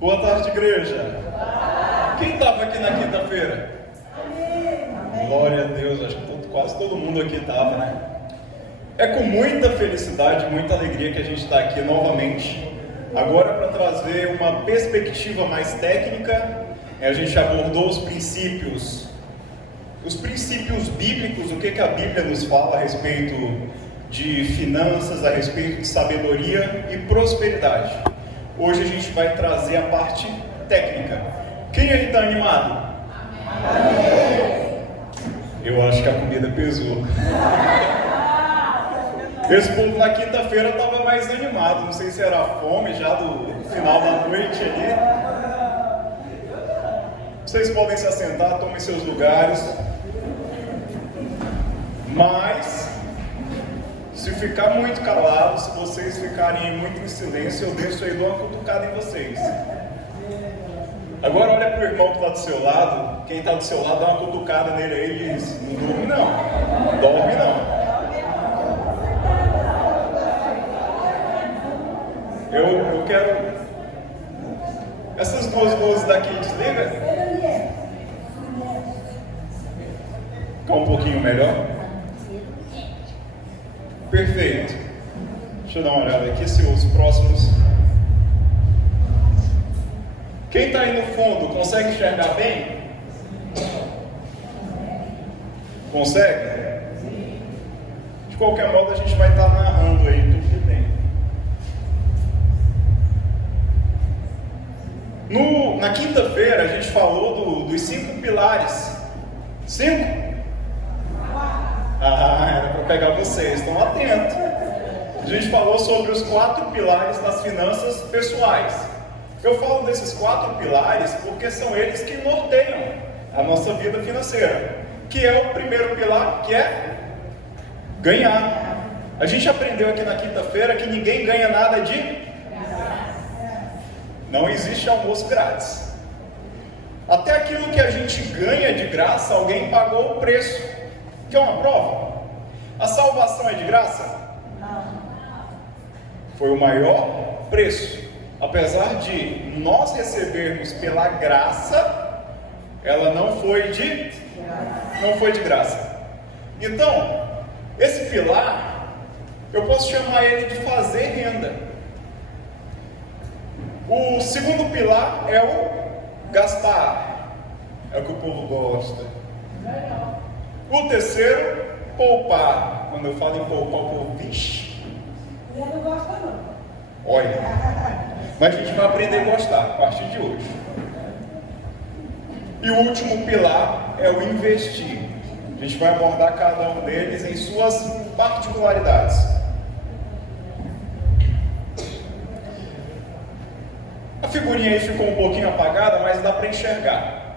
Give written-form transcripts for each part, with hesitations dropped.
Boa tarde, igreja. Quem estava aqui na quinta-feira? Glória a Deus, acho que quase todo mundo aqui estava, né? É com muita felicidade, muita alegria que a gente está aqui novamente. Agora para trazer uma perspectiva mais técnica. A gente abordou os princípios bíblicos, o que a Bíblia nos fala a respeito de finanças, a respeito de sabedoria e prosperidade. Hoje a gente vai trazer a parte técnica. Quem aí está animado? Amém. Eu acho que a comida pesou. Esse povo na quinta-feira estava mais animado, não sei se era a fome já do final da noite ali. Vocês podem se assentar, tomem seus lugares. Mas, se ficar muito calado, se vocês ficarem muito em silêncio, eu deixo aí, dou uma cutucada em vocês. Agora olha para o irmão que está do seu lado. Quem está do seu lado, dá uma cutucada nele aí e diz: não dorme não, dorme não. Eu quero... Essas duas luzes daqui, desliga. Ficar um pouquinho melhor. Perfeito. Deixa eu dar uma olhada aqui se os próximos... Quem está aí no fundo, consegue enxergar bem? Consegue? De qualquer modo, a gente vai estar narrando aí tudo que tem. Na quinta-feira, a gente falou dos 5 pilares. 5? Era para pegar vocês, estão atentos. A gente falou sobre os 4 pilares das finanças pessoais. Eu falo desses 4 pilares porque são eles que norteiam a nossa vida financeira. Que é o primeiro pilar, que é ganhar. A gente aprendeu aqui na quinta-feira que ninguém ganha nada de... Não existe almoço grátis. Até aquilo que a gente ganha de graça, alguém pagou o preço. Quer uma prova? A salvação é de graça? Não. Foi o maior preço. Apesar de nós recebermos pela graça, ela não foi de graça. Então, esse pilar, eu posso chamar ele de fazer renda. O segundo pilar é o gastar. É o que o povo gosta. O terceiro, poupar. Quando eu falo em poupar, o povo, vixe. Eu não gosto não. Olha, mas a gente vai aprender a gostar a partir de hoje. E o último pilar é o investir. A gente vai abordar cada um deles em suas particularidades. A figurinha aí ficou um pouquinho apagada, mas dá para enxergar.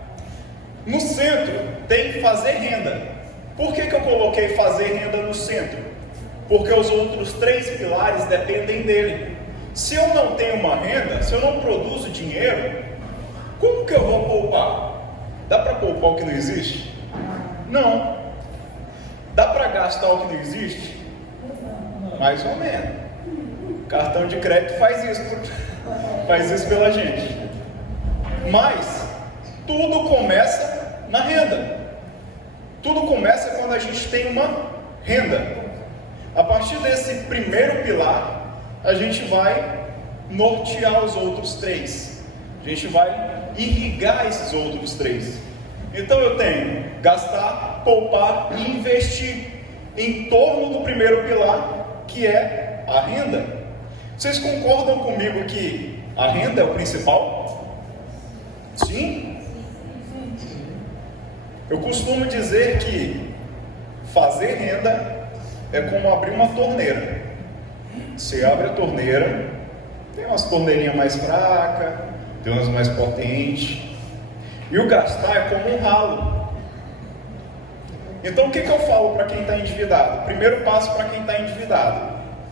No centro tem fazer renda. Por que eu coloquei fazer renda no centro? Porque os outros 3 pilares dependem dele. Se eu não tenho uma renda, se eu não produzo dinheiro, como que eu vou poupar? Dá para poupar o que não existe? Não. Dá para gastar o que não existe? Mais ou menos. Cartão de crédito faz isso pela gente. Mas tudo começa na renda. Tudo começa quando a gente tem uma renda. A partir desse primeiro pilar, a gente vai nortear os outros 3. A gente vai irrigar esses outros 3. Então eu tenho gastar, poupar e investir em torno do primeiro pilar, que é a renda. Vocês concordam comigo que a renda é o principal? Sim? Eu costumo dizer que fazer renda é como abrir uma torneira. Você abre a torneira, tem umas torneirinhas mais fracas, tem umas mais potentes. E o gastar é como um ralo. Então o que eu falo para quem está endividado? Primeiro passo para quem está endividado: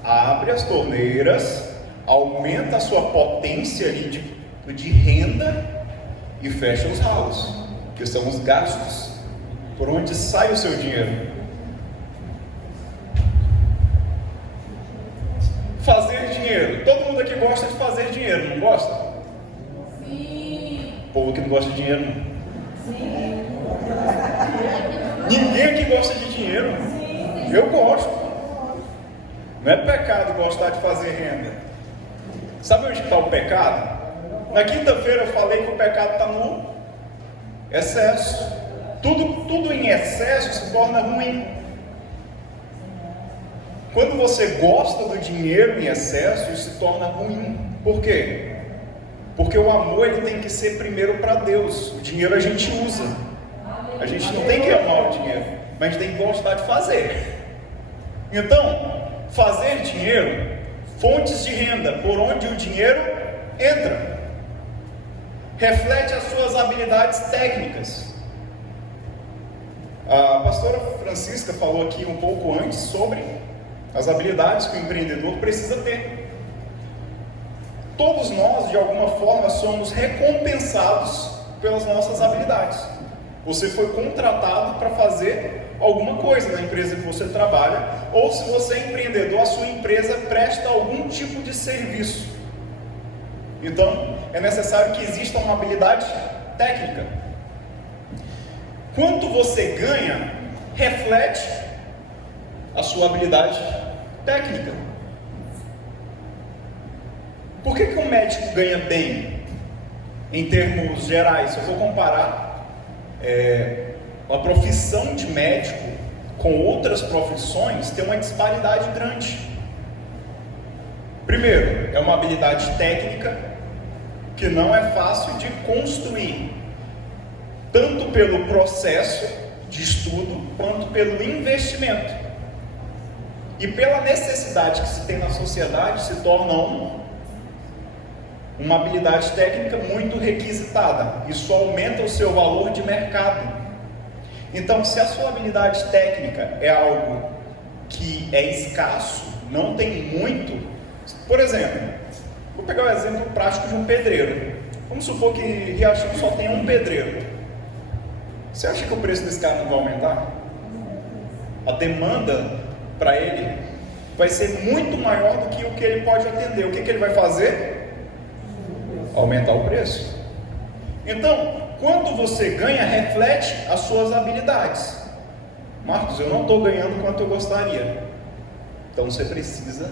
abre as torneiras, aumenta a sua potência ali de renda e fecha os ralos, que são os gastos, por onde sai o seu dinheiro. Fazer dinheiro. Todo mundo aqui gosta de fazer dinheiro. dinheiro, não gosta? Sim. O povo que não gosta de dinheiro, não. Sim. Ninguém aqui gosta de dinheiro. Eu gosto. Não é pecado gostar de fazer renda. Sabe onde está o pecado? Na quinta-feira eu falei que o pecado está no excesso. Tudo em excesso se torna ruim. Quando você gosta do dinheiro em excesso, isso se torna ruim. Por quê? Porque o amor ele tem que ser primeiro para Deus. O dinheiro a gente usa. A gente não tem que amar o dinheiro, mas a gente tem que gostar de fazer. Então, fazer dinheiro, fontes de renda, por onde o dinheiro entra, reflete as suas habilidades técnicas. A pastora Francisca falou aqui um pouco antes sobre as habilidades que o empreendedor precisa ter. Todos nós, de alguma forma, somos recompensados pelas nossas habilidades. Você foi contratado para fazer alguma coisa na empresa que você trabalha, ou se você é empreendedor, a sua empresa presta algum tipo de serviço. Então, é necessário que exista uma habilidade técnica. Quanto você ganha, reflete a sua habilidade técnica. Por que um médico ganha bem, em termos gerais? Se eu vou comparar a profissão de médico com outras profissões, tem uma disparidade grande. Primeiro, é uma habilidade técnica que não é fácil de construir, tanto pelo processo de estudo, quanto pelo investimento. E pela necessidade que se tem na sociedade, se torna uma habilidade técnica muito requisitada. Isso aumenta o seu valor de mercado. Então, se a sua habilidade técnica é algo que é escasso, não tem muito, por exemplo, vou pegar o exemplo prático de um pedreiro. Vamos supor que Riachão só tem um pedreiro. Você acha que o preço desse cara não vai aumentar? A demanda para ele vai ser muito maior do que o que ele pode atender. O que ele vai fazer? Aumentar o preço. Então, quanto você ganha reflete as suas habilidades. Marcos, eu não estou ganhando quanto eu gostaria. Então você precisa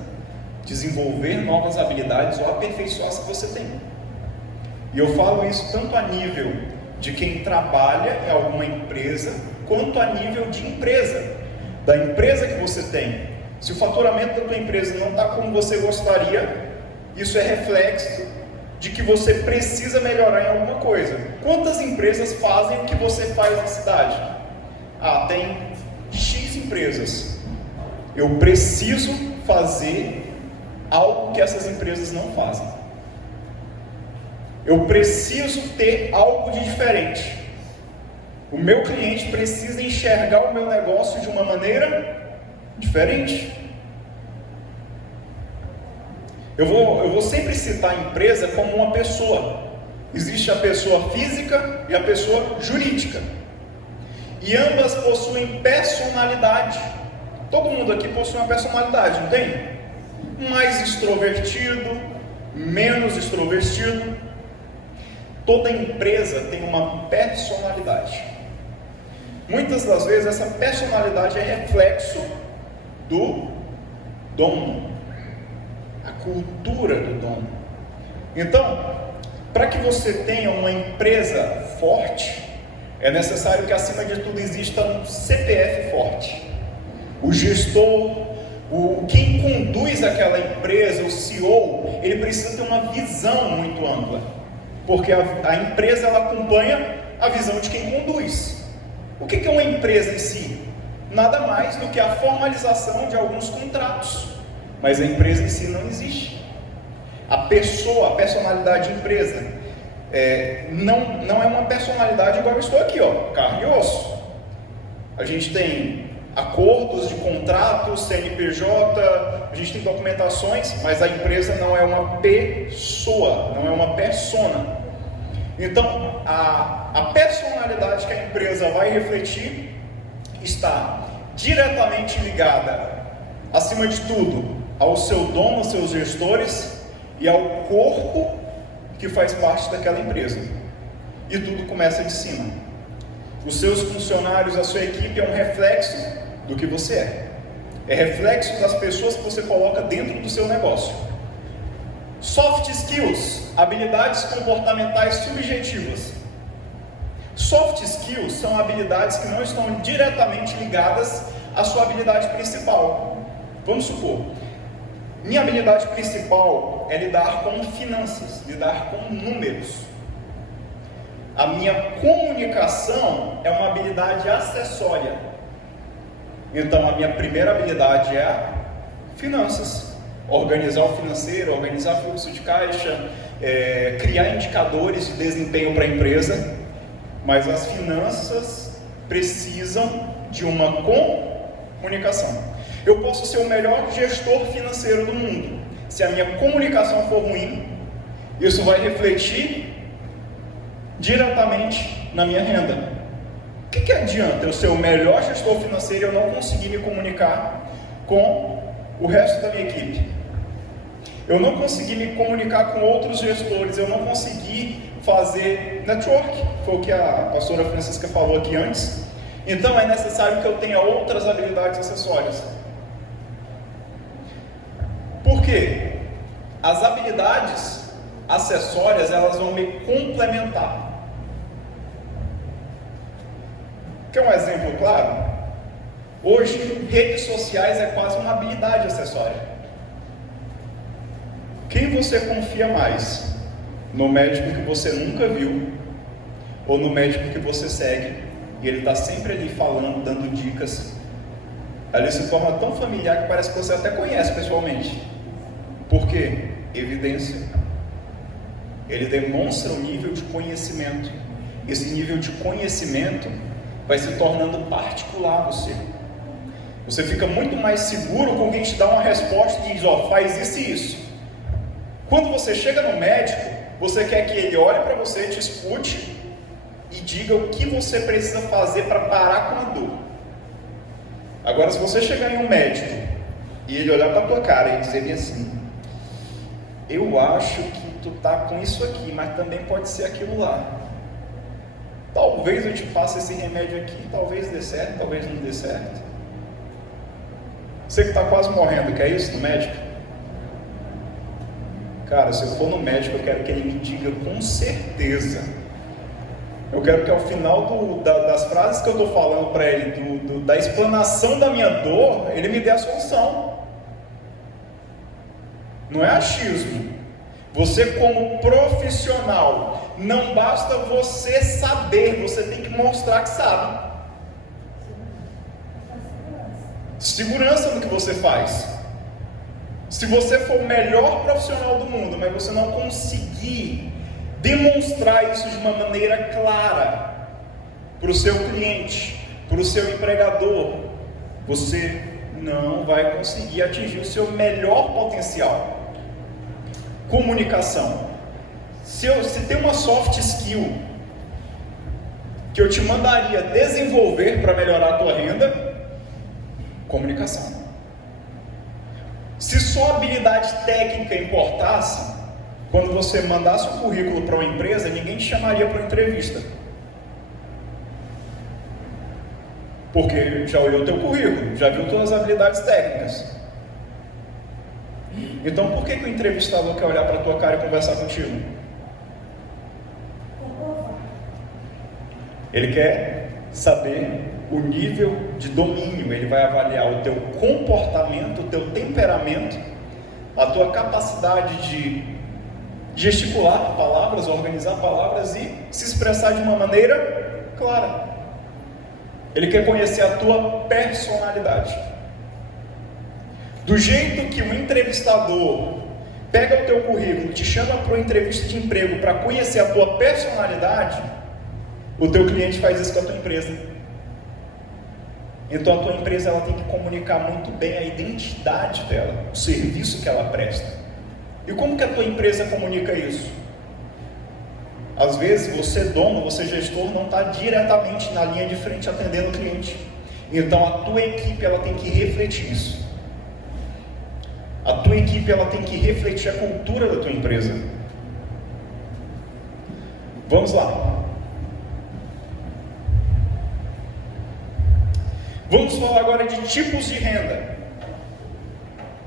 desenvolver novas habilidades ou aperfeiçoar as que você tem. E eu falo isso tanto a nível de quem trabalha em alguma empresa, quanto a nível de empresa, da empresa que você tem. Se o faturamento da tua empresa não está como você gostaria, isso é reflexo de que você precisa melhorar em alguma coisa. Quantas empresas fazem o que você faz na cidade? Tem X empresas. Eu preciso fazer algo que essas empresas não fazem. Eu preciso ter algo de diferente. O meu cliente precisa enxergar o meu negócio de uma maneira diferente. Eu vou sempre citar a empresa como uma pessoa. Existe a pessoa física e a pessoa jurídica. E ambas possuem personalidade. Todo mundo aqui possui uma personalidade, não tem? Mais extrovertido, menos extrovertido. Toda empresa tem uma personalidade. Muitas das vezes essa personalidade é reflexo do dono, a cultura do dono. Então, para que você tenha uma empresa forte, é necessário que acima de tudo exista um CPF forte. O gestor, quem conduz aquela empresa, o CEO, ele precisa ter uma visão muito ampla, porque a empresa ela acompanha a visão de quem conduz. O que é uma empresa em si? Nada mais do que a formalização de alguns contratos, mas a empresa em si não existe. A pessoa, a personalidade de empresa, não é uma personalidade igual eu estou aqui, carne e osso. A gente tem acordos de contratos, CNPJ, a gente tem documentações, mas a empresa não é uma pessoa, não é uma persona. Então, a personalidade que a empresa vai refletir está diretamente ligada, acima de tudo, ao seu dono, aos seus gestores e ao corpo que faz parte daquela empresa. E tudo começa de cima. Os seus funcionários, a sua equipe é um reflexo do que você é. É reflexo das pessoas que você coloca dentro do seu negócio. Soft skills, habilidades comportamentais subjetivas. Soft skills são habilidades que não estão diretamente ligadas à sua habilidade principal. Vamos supor, minha habilidade principal é lidar com finanças, lidar com números. A minha comunicação é uma habilidade acessória. Então, a minha primeira habilidade é a finanças. Organizar o financeiro, organizar fluxo de caixa, criar indicadores de desempenho para a empresa. Mas as finanças precisam de uma comunicação. Eu posso ser o melhor gestor financeiro do mundo. Se a minha comunicação for ruim, isso vai refletir diretamente na minha renda. O que adianta eu ser o melhor gestor financeiro e eu não conseguir me comunicar com o resto da minha equipe? Eu não conseguir me comunicar com outros gestores, eu não conseguir fazer network, foi o que a pastora Francisca falou aqui antes. Então é necessário que eu tenha outras habilidades acessórias. Por quê? As habilidades acessórias, elas vão me complementar. Quer um exemplo claro? Hoje, redes sociais é quase uma habilidade acessória. Quem você confia mais? No médico que você nunca viu, ou no médico que você segue, e ele está sempre ali falando, dando dicas. Ali se torna tão familiar que parece que você até conhece pessoalmente. Por quê? Evidência. Ele demonstra um nível de conhecimento. Esse nível de conhecimento vai se tornando particular a você. Você fica muito mais seguro com quem te dá uma resposta e diz, faz isso e isso. Quando você chega no médico, você quer que ele olhe para você, te escute e diga o que você precisa fazer para parar com a dor. Agora, se você chegar em um médico e ele olhar para a tua cara e dizer assim, eu acho que tu tá com isso aqui, mas também pode ser aquilo lá. Talvez eu te passe esse remédio aqui, talvez dê certo, talvez não dê certo. Você que está quase morrendo, quer isso no médico? Cara, se eu for no médico, eu quero que ele me diga com certeza. Eu quero que ao final das frases que eu estou falando para ele, da explanação da minha dor, ele me dê a solução. Não é achismo. Você como profissional, não basta você saber, você tem que mostrar que sabe. Segurança no que você faz. Se você for o melhor profissional do mundo, mas você não conseguir demonstrar isso de uma maneira clara para o seu cliente, para o seu empregador, você não vai conseguir atingir o seu melhor potencial. Comunicação. Se tem uma soft skill que eu te mandaria desenvolver para melhorar a tua renda, comunicação. Se só habilidade técnica importasse, quando você mandasse um currículo para uma empresa, ninguém te chamaria para uma entrevista. Porque já olhou o teu currículo, já viu todas as habilidades técnicas. Então por que o entrevistador quer olhar para a tua cara e conversar contigo? Ele quer saber o nível de domínio, ele vai avaliar o teu comportamento, o teu temperamento, a tua capacidade de gesticular palavras, organizar palavras e se expressar de uma maneira clara. Ele quer conhecer a tua personalidade. Do jeito que o entrevistador pega o teu currículo, te chama para uma entrevista de emprego para conhecer a tua personalidade, o teu cliente faz isso com a tua empresa. Então a tua empresa ela tem que comunicar muito bem a identidade dela, o serviço que ela presta. E como que a tua empresa comunica isso? Às vezes você dono, você gestor não está diretamente na linha de frente atendendo o cliente. Então a tua equipe ela tem que refletir isso. A tua tua equipe ela tem que refletir a cultura da tua empresa. Vamos lá. Vamos falar agora de tipos de renda.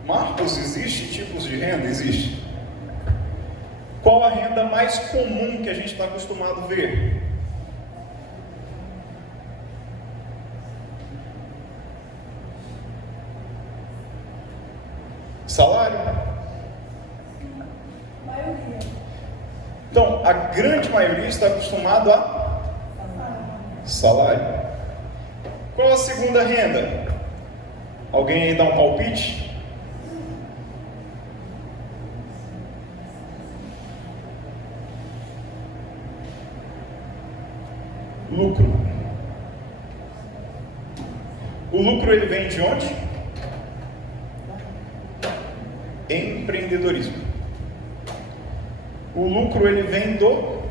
Marcos, existe tipos de renda? Existe. Qual a renda mais comum que a gente está acostumado a ver? Salário? Maioria. Então, a grande maioria está acostumado a salário. Qual a segunda renda? Alguém aí dá um palpite? Lucro. O lucro ele vem de onde? Empreendedorismo. O lucro ele vem do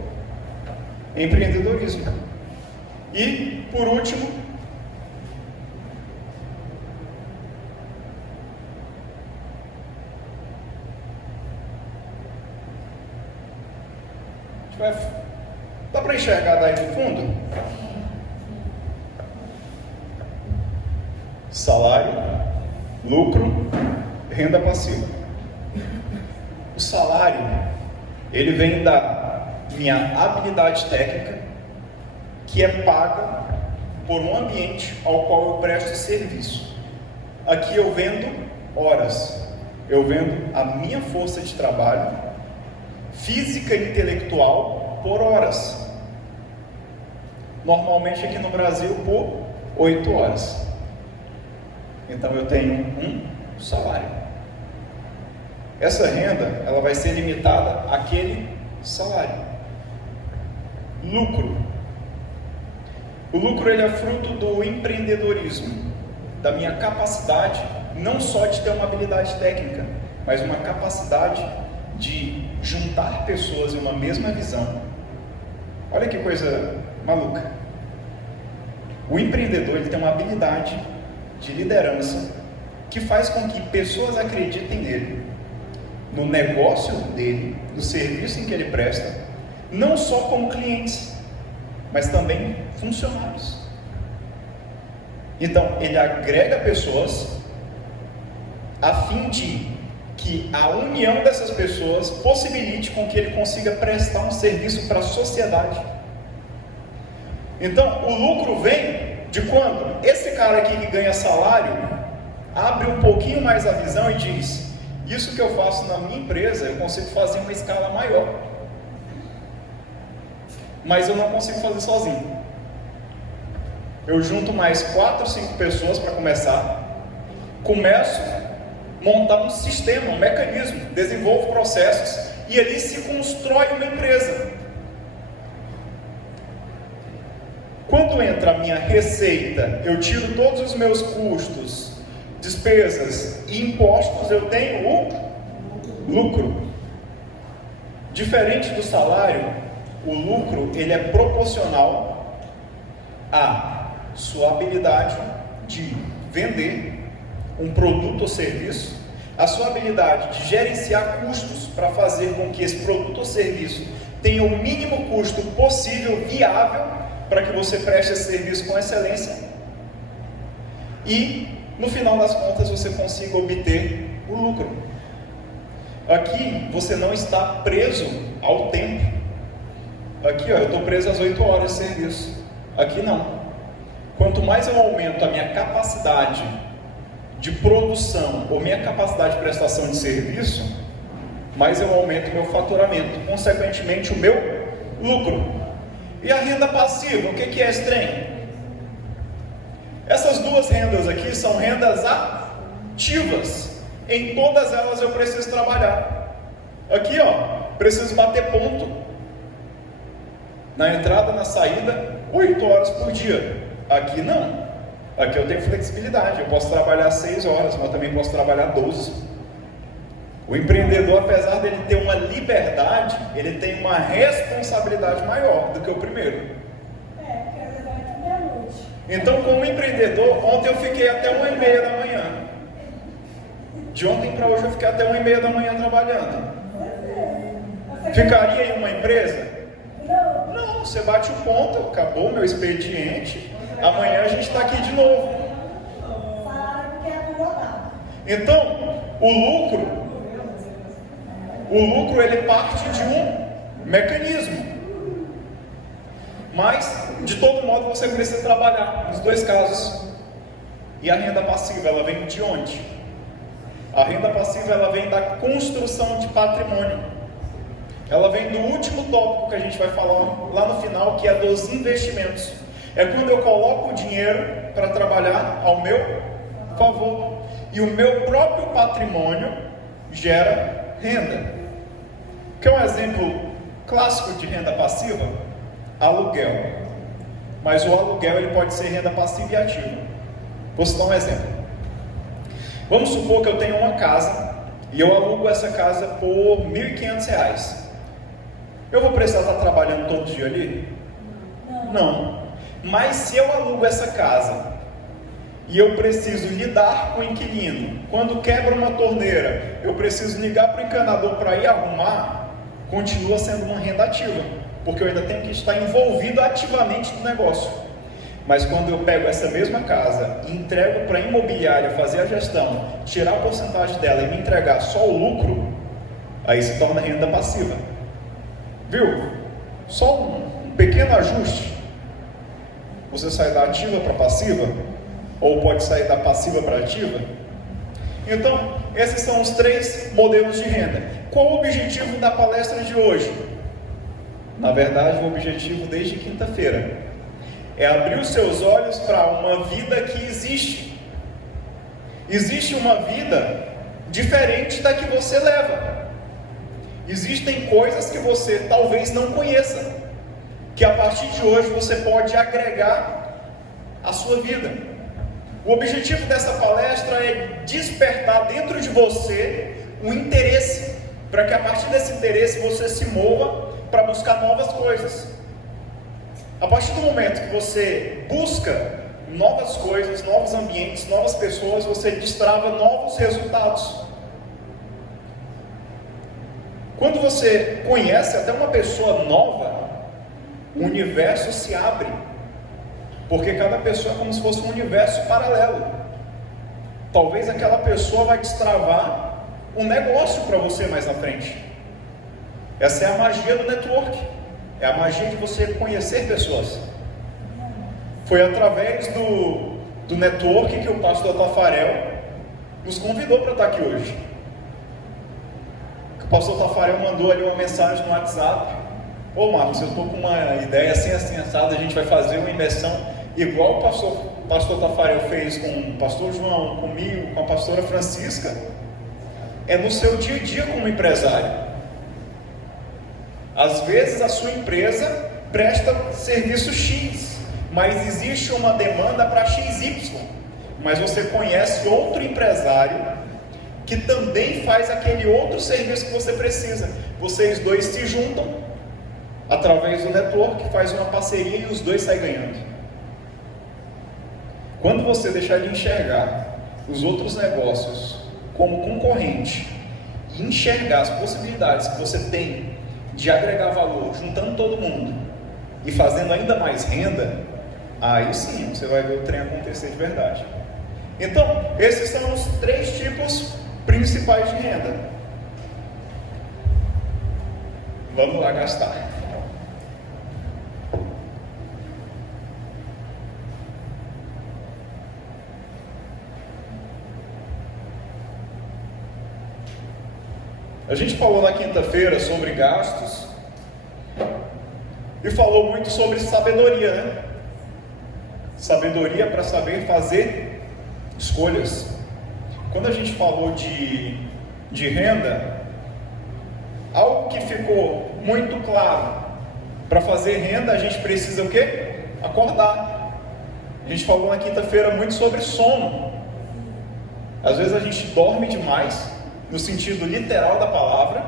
empreendedorismo. E, por último, dá para enxergar daí do fundo? Salário, lucro, renda passiva. O salário, ele vem da minha habilidade técnica, que é paga por um ambiente ao qual eu presto serviço. Aqui eu vendo horas, eu vendo a minha força de trabalho, física e intelectual, por horas. Normalmente aqui no Brasil por 8 horas. Então eu tenho um salário. Essa renda, ela vai ser limitada àquele salário. Lucro. O lucro ele é fruto do empreendedorismo, da minha capacidade não só de ter uma habilidade técnica, mas uma capacidade de juntar pessoas em uma mesma visão. Olha que coisa maluca. O empreendedor ele tem uma habilidade de liderança que faz com que pessoas acreditem nele, no negócio dele, no serviço em que ele presta, não só como clientes, mas também funcionários. Então, ele agrega pessoas a fim de que a união dessas pessoas possibilite com que ele consiga prestar um serviço para a sociedade. Então, o lucro vem de quando esse cara aqui que ganha salário abre um pouquinho mais a visão e diz: isso que eu faço na minha empresa, eu consigo fazer em uma escala maior, mas eu não consigo fazer sozinho. Eu junto mais 4 ou 5 pessoas para começar, começo a montar um sistema, um mecanismo, desenvolvo processos e ali se constrói uma empresa. Quando entra a minha receita, eu tiro todos os meus custos, despesas e impostos, eu tenho o lucro. Diferente do salário, o lucro ele é proporcional à sua habilidade de vender um produto ou serviço, a sua habilidade de gerenciar custos para fazer com que esse produto ou serviço tenha o mínimo custo possível, viável, para que você preste esse serviço com excelência e, no final das contas, você consiga obter o lucro. Aqui, você não está preso ao tempo. Aqui, eu estou preso às 8 horas de serviço. Aqui não. Quanto mais eu aumento a minha capacidade de produção ou minha capacidade de prestação de serviço, mais eu aumento o meu faturamento, consequentemente o meu lucro. E a renda passiva, o que é esse trem? Essas duas rendas aqui são rendas ativas. Em todas elas eu preciso trabalhar. Aqui, preciso bater ponto na entrada, na saída, 8 horas por dia. Aqui não. Aqui eu tenho flexibilidade. Eu posso trabalhar 6 horas, mas também posso trabalhar 12. O empreendedor, apesar dele ter uma liberdade, ele tem uma responsabilidade maior do que o primeiro. Porque a verdade é meia-noite. Então, como empreendedor, ontem eu fiquei até 1h30 da manhã. De ontem para hoje eu fiquei até 1h30 da manhã trabalhando. Você Ficaria em uma empresa? Não. Não, você bate o ponto, acabou o meu expediente, amanhã a gente está aqui de novo. Salário porque é acomodado. Então, o lucro ele parte de um mecanismo. Mas, de todo modo, você precisa trabalhar nos dois casos. E a renda passiva, ela vem de onde? A renda passiva, ela vem da construção de patrimônio. Ela vem do último tópico que a gente vai falar lá no final, que é dos investimentos. É quando eu coloco o dinheiro para trabalhar ao meu favor. E o meu próprio patrimônio gera renda. Quer um exemplo clássico de renda passiva? Aluguel. Mas o aluguel ele pode ser renda passiva e ativa. Vou citar um exemplo. Vamos supor que eu tenho uma casa e eu alugo essa casa por R$ 1.500. Eu vou precisar estar trabalhando todo dia ali? Não. Mas se eu alugo essa casa e eu preciso lidar com o inquilino, quando quebra uma torneira, eu preciso ligar para o encanador para ir arrumar, continua sendo uma renda ativa, porque eu ainda tenho que estar envolvido ativamente no negócio. Mas quando eu pego essa mesma casa e entrego para a imobiliária fazer a gestão, tirar a porcentagem dela e me entregar só o lucro, aí se torna renda passiva. Viu? Só um pequeno ajuste. Você sai da ativa para passiva, ou pode sair da passiva para ativa. Então, esses são os 3 modelos de renda. Qual o objetivo da palestra de hoje? Na verdade, o objetivo desde quinta-feira é abrir os seus olhos para uma vida que existe. Existe uma vida diferente da que você leva. Existem coisas que você talvez não conheça, que a partir de hoje você pode agregar à sua vida. O objetivo dessa palestra é despertar dentro de você um interesse, para que a partir desse interesse você se mova para buscar novas coisas. A partir do momento que você busca novas coisas, novos ambientes, novas pessoas, você destrava novos resultados. Quando você conhece até uma pessoa nova, o universo se abre, porque cada pessoa é como se fosse um universo paralelo. Talvez aquela pessoa vai destravar um negócio para você mais na frente. Essa é a magia do network, é a magia de você conhecer pessoas. Foi através do network que o pastor Tafarel nos convidou para estar aqui hoje. O pastor Tafarel mandou ali uma mensagem no WhatsApp: ô Marcos, eu estou com uma ideia assim assada, a gente vai fazer uma imersão igual o pastor Tafarel fez com o pastor João, comigo, com a pastora Francisca. É no seu dia a dia como empresário. Às vezes a sua empresa presta serviço X, mas existe uma demanda para XY. Mas você conhece outro empresário que também faz aquele outro serviço que você precisa. Vocês dois se juntam através do network, faz uma parceria e os dois saem ganhando. Quando você deixar de enxergar os outros negócios como concorrente e enxergar as possibilidades que você tem de agregar valor, juntando todo mundo e fazendo ainda mais renda, aí sim você vai ver o trem acontecer de verdade. Então, esses são os 3 tipos principais de renda. Vamos lá gastar. A gente falou na quinta-feira sobre gastos e falou muito sobre sabedoria, né? Sabedoria para saber fazer escolhas. Quando a gente falou de renda, algo que ficou muito claro: para fazer renda a gente precisa o quê? Acordar. A gente falou na quinta-feira muito sobre sono. Às vezes a gente dorme demais, no sentido literal da palavra,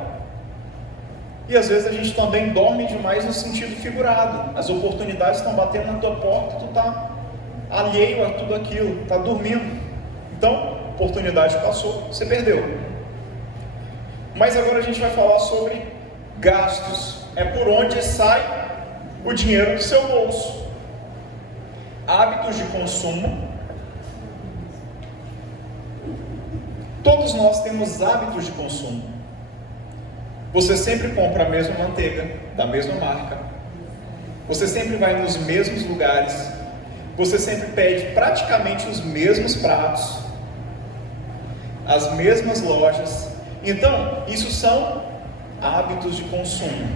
e às vezes a gente também dorme demais no sentido figurado. As oportunidades estão batendo na tua porta, tu está alheio a tudo aquilo, está dormindo. Então, a oportunidade passou, você perdeu. Mas agora a gente vai falar sobre gastos. É por onde sai o dinheiro do seu bolso. Hábitos de consumo. Todos nós temos hábitos de consumo. Você sempre compra a mesma manteiga, da mesma marca. Você sempre vai nos mesmos lugares. Você sempre pede praticamente os mesmos pratos, as mesmas lojas. Então, isso são hábitos de consumo.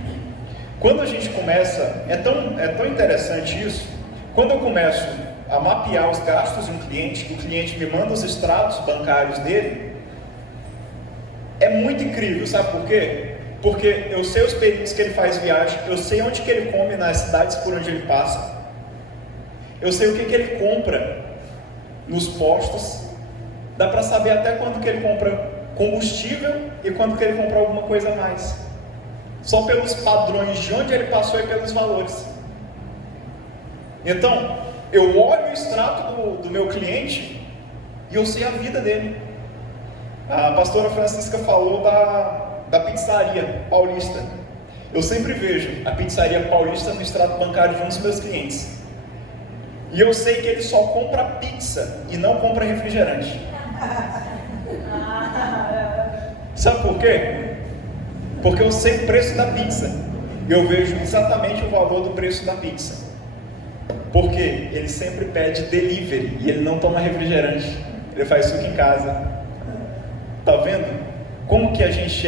Quando a gente começa, é tão interessante isso. Quando eu começo a mapear os gastos de um cliente, que o cliente me manda os extratos bancários dele, é muito incrível, sabe por quê? Porque eu sei os períodos que ele faz viagem, eu sei onde que ele come nas cidades por onde ele passa, eu sei o que ele compra nos postos, dá para saber até quando que ele compra combustível e quando que ele compra alguma coisa a mais, só pelos padrões de onde ele passou e pelos valores. Então, eu olho o extrato do meu cliente e eu sei a vida dele. A pastora Francisca falou da pizzaria paulista. Eu sempre vejo a pizzaria paulista no extrato bancário de um dos meus clientes. E eu sei que ele só compra pizza e não compra refrigerante. Sabe por quê? Porque eu sei o preço da pizza. Eu vejo exatamente o valor do preço da pizza. Porque ele sempre pede delivery e ele não toma refrigerante. Ele faz suco em casa. Tá vendo? Como que a gente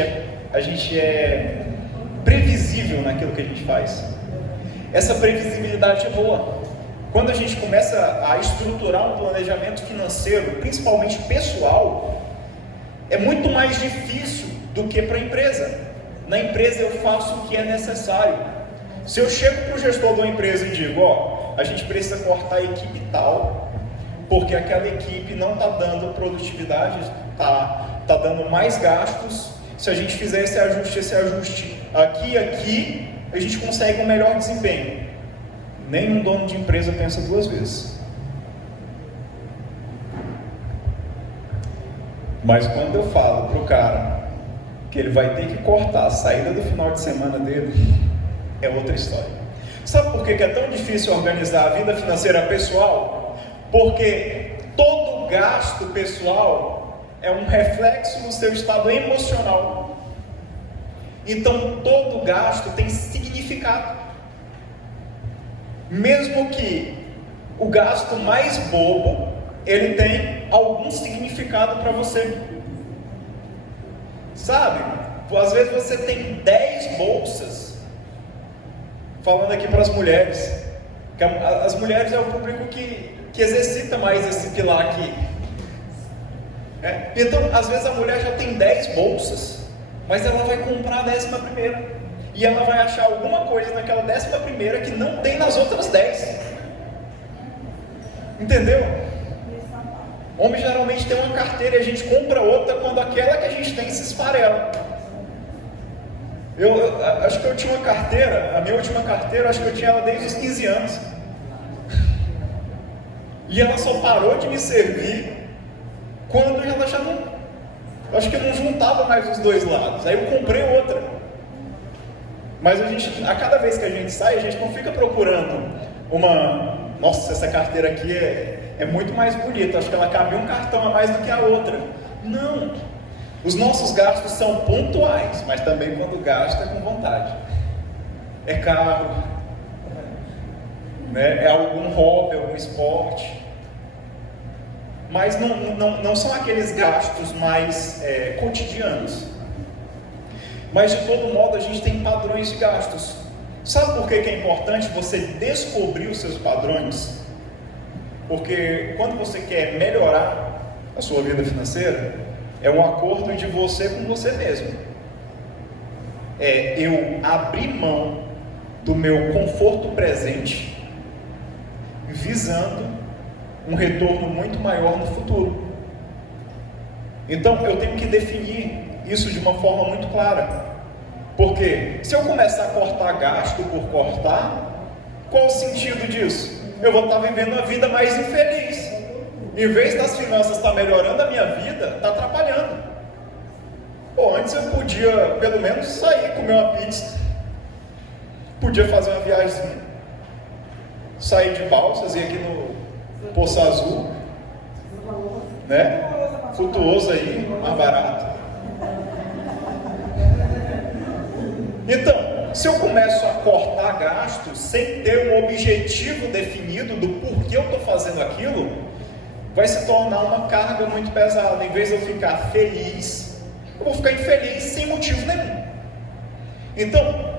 é previsível naquilo que a gente faz. Essa previsibilidade é boa. Quando a gente começa a estruturar um planejamento financeiro, principalmente pessoal, é muito mais difícil do que para a empresa. Na empresa eu faço o que é necessário. Se eu chego para o gestor de uma empresa e digo, a gente precisa cortar a equipe tal, porque aquela equipe não está dando produtividade, está dando mais gastos. Se a gente fizer esse ajuste aqui e aqui, a gente consegue um melhor desempenho. Nenhum dono de empresa pensa duas vezes. Mas quando eu falo para o cara que ele vai ter que cortar a saída do final de semana dele, é outra história. Sabe por que é tão difícil organizar a vida financeira pessoal? Porque todo gasto pessoal é um reflexo do seu estado emocional. Então todo gasto tem significado. Mesmo que o gasto mais bobo, ele tem algum significado para você. Sabe? Às vezes você tem 10 bolsas. Falando aqui para as mulheres, que as mulheres é o público que exercita mais esse pilar aqui. Então, às vezes a mulher já tem 10 bolsas, mas ela vai comprar a 11ª. E ela vai achar alguma coisa naquela 11ª que não tem nas outras 10. Entendeu? Homem geralmente tem uma carteira e a gente compra outra quando aquela que a gente tem se esfarela. Eu acho que eu tinha uma carteira, a minha última carteira, acho que eu tinha ela desde os 15 anos. E ela só parou de me servir quando ela já não... acho que não juntava mais os dois lados. Aí eu comprei outra. Mas a cada vez que a gente sai, a gente não fica procurando nossa, essa carteira aqui é muito mais bonita, acho que ela cabe um cartão a mais do que a outra. Não! Os nossos gastos são pontuais, mas também quando gasta é com vontade. É carro, né? É algum hobby, algum esporte. Mas não são aqueles gastos mais cotidianos. Mas de todo modo a gente tem padrões de gastos. Sabe por que é importante você descobrir os seus padrões? Porque quando você quer melhorar a sua vida financeira, é um acordo de você com você mesmo. É eu abrir mão do meu conforto presente, visando um retorno muito maior no futuro. Então eu tenho que definir isso de uma forma muito clara. Porque se eu começar a cortar gasto por cortar, qual o sentido disso? Eu vou estar vivendo uma vida mais infeliz. Em vez das finanças estar melhorando a minha vida, está atrapalhando. Pô, antes eu podia pelo menos sair, comer uma pizza, podia fazer uma viagem, sair de balsas e ir aqui no Poço Azul, né? Flutuoso aí, mais barato. Então, se eu começo a cortar gastos sem ter um objetivo definido do porquê eu estou fazendo aquilo, vai se tornar uma carga muito pesada. Em vez de eu ficar feliz, eu vou ficar infeliz sem motivo nenhum. Então,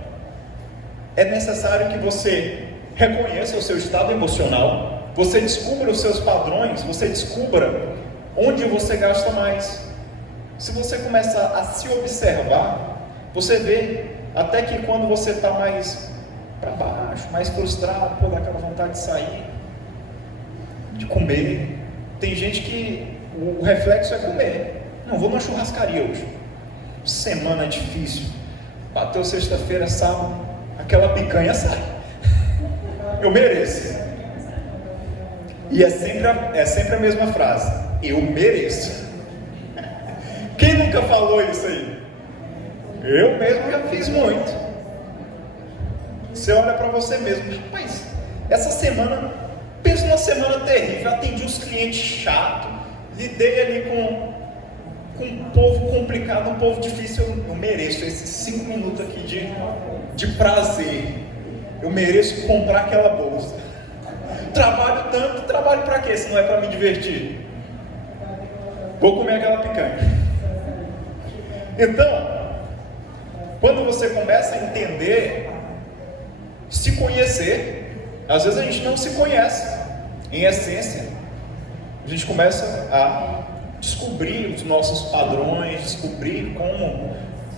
é necessário que você reconheça o seu estado emocional, você descubra os seus padrões, você descubra onde você gasta mais. Se você começar a se observar, você vê até que quando você está mais para baixo, mais frustrado, pô, dá aquela vontade de sair, de comer. Tem gente que o reflexo é comer. Não, vou numa churrascaria hoje. Semana difícil. Bateu sexta-feira, sábado, aquela picanha sai. Eu mereço. E é sempre a mesma frase. Eu mereço. Quem nunca falou isso aí? Eu mesmo já fiz muito. Você olha para você mesmo, rapaz, essa semana, pensa numa semana terrível, atendi uns clientes chatos, lidei ali com um povo complicado, um povo difícil. Eu mereço esses 5 minutos aqui de prazer. Eu mereço comprar aquela bolsa. Trabalho tanto, trabalho para quê se não é para me divertir? Vou comer aquela picanha. Então, quando você começa a entender, se conhecer, às vezes a gente não se conhece, em essência, a gente começa a descobrir os nossos padrões, descobrir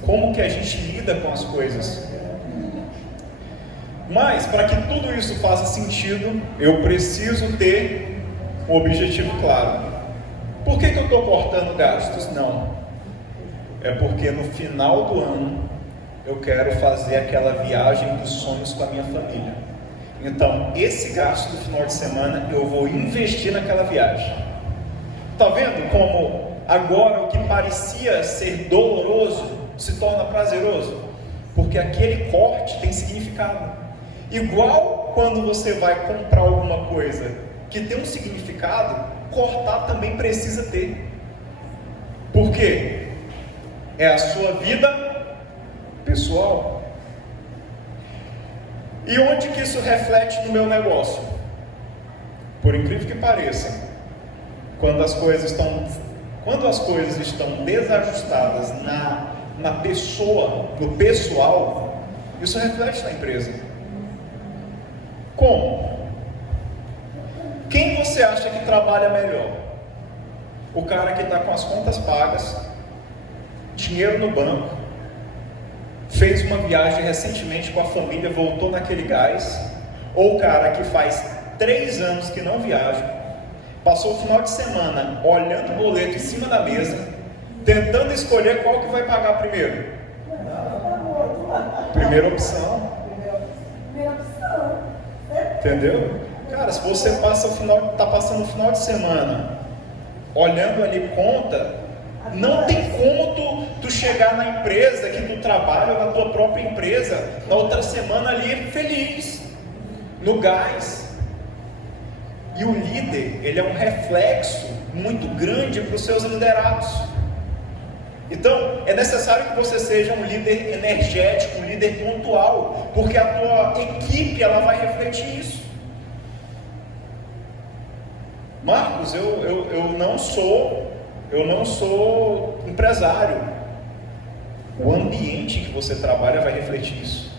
como que a gente lida com as coisas. Mas, para que tudo isso faça sentido, eu preciso ter um objetivo claro. Por que eu estou cortando gastos? Não. É porque no final do ano, eu quero fazer aquela viagem dos sonhos com a minha família. Então, esse gasto do final de semana, eu vou investir naquela viagem. Está vendo como agora o que parecia ser doloroso se torna prazeroso? Porque aquele corte tem significado. Igual quando você vai comprar alguma coisa que tem um significado, cortar também precisa ter. Por quê? É a sua vida pessoal. E onde que isso reflete no meu negócio? Por incrível que pareça, quando as coisas estão desajustadas na pessoa, no pessoal, isso reflete na empresa. Como? Quem você acha que trabalha melhor? O cara que está com as contas pagas, dinheiro no banco, fez uma viagem recentemente com a família, voltou naquele gás, ou o cara que faz 3 anos que não viaja, passou o final de semana olhando o boleto em cima da mesa, tentando escolher qual que vai pagar primeiro? Primeira opção. Entendeu? Cara, se você está passando o final de semana olhando ali conta, não tem como tu chegar na empresa que tu trabalha, ou na tua própria empresa, na outra semana ali feliz, no gás. E o líder, ele é um reflexo muito grande para os seus liderados. Então, é necessário que você seja um líder energético, um líder pontual, porque a tua equipe, ela vai refletir isso. Marcos, eu não sou empresário. O ambiente que você trabalha vai refletir isso.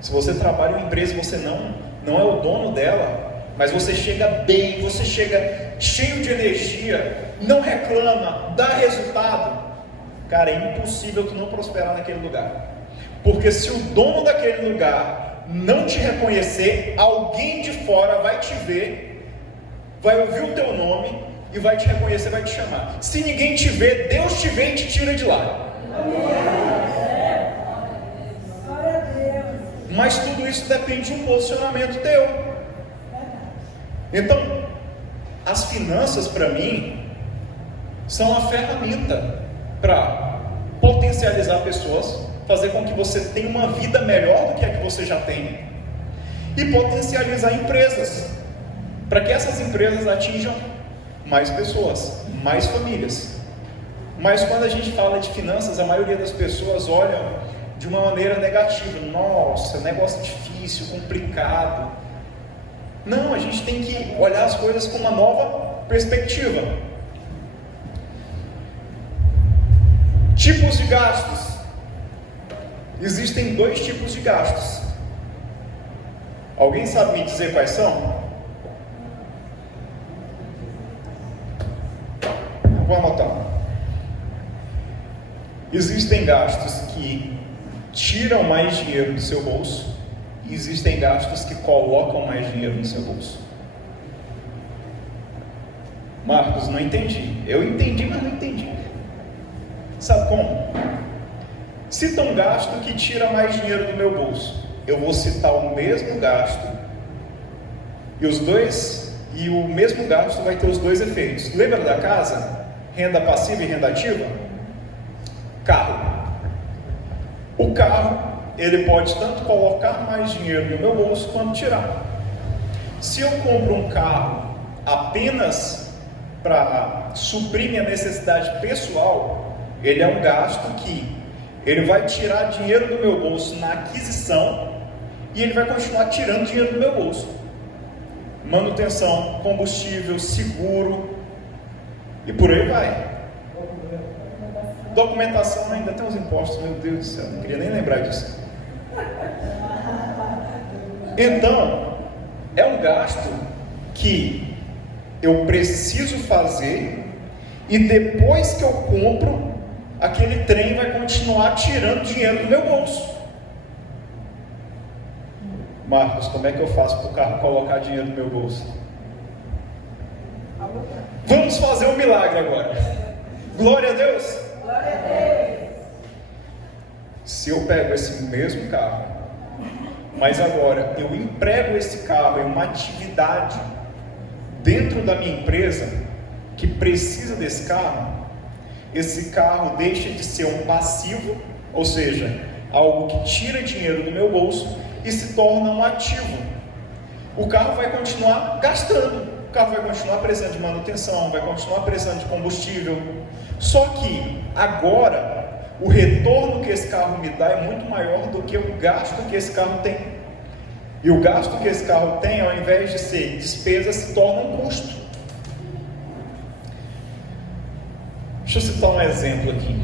Se você trabalha em uma empresa, você não é o dono dela, mas você chega bem, você chega cheio de energia, não reclama, dá resultado. Cara, é impossível tu não prosperar naquele lugar. Porque se o dono daquele lugar não te reconhecer, alguém de fora vai te ver, vai ouvir o teu nome e vai te reconhecer, vai te chamar. Se ninguém te vê, Deus te vê e te tira de lá. Mas tudo isso depende de um posicionamento teu. Então, as finanças para mim são uma ferramenta para potencializar pessoas, fazer com que você tenha uma vida melhor do que a que você já tem, e potencializar empresas, para que essas empresas atinjam mais pessoas, mais famílias. Mas quando a gente fala de finanças, a maioria das pessoas olham de uma maneira negativa. Nossa, negócio difícil, complicado. Não, a gente tem que olhar as coisas com uma nova perspectiva. Tipos de gastos. Existem 2 tipos de gastos. Alguém sabe me dizer quais são? Vou anotar. Existem gastos que tiram mais dinheiro do seu bolso e existem gastos que colocam mais dinheiro no seu bolso. Marcos, não entendi. Eu entendi, mas não entendi. Sabe como? Cita um gasto que tira mais dinheiro do meu bolso. Eu vou citar o mesmo gasto e o mesmo gasto vai ter os 2 efeitos. Lembra da casa? Renda passiva e renda ativa? Carro. O carro, ele pode tanto colocar mais dinheiro no meu bolso quanto tirar. Se eu compro um carro apenas para suprir minha necessidade pessoal, ele é um gasto que ele vai tirar dinheiro do meu bolso na aquisição e ele vai continuar tirando dinheiro do meu bolso. Manutenção, combustível, seguro e por aí vai. Documentação, ainda tem os impostos, meu Deus do céu, não queria nem lembrar disso. Então, é um gasto que eu preciso fazer e depois que eu compro, aquele trem vai continuar tirando dinheiro do meu bolso. Marcos, como é que eu faço para o carro colocar dinheiro no meu bolso? Vamos fazer um milagre agora. Glória a Deus. Glória a Deus. Se eu pego esse mesmo carro, mas agora eu emprego esse carro em uma atividade dentro da minha empresa que precisa desse carro, esse carro deixa de ser um passivo, ou seja, algo que tira dinheiro do meu bolso e se torna um ativo. O carro vai continuar gastando, o carro vai continuar precisando de manutenção, vai continuar precisando de combustível, só que agora o retorno que esse carro me dá é muito maior do que o gasto que esse carro tem. E o gasto que esse carro tem, ao invés de ser despesa, se torna um custo. Deixa eu citar um exemplo aqui.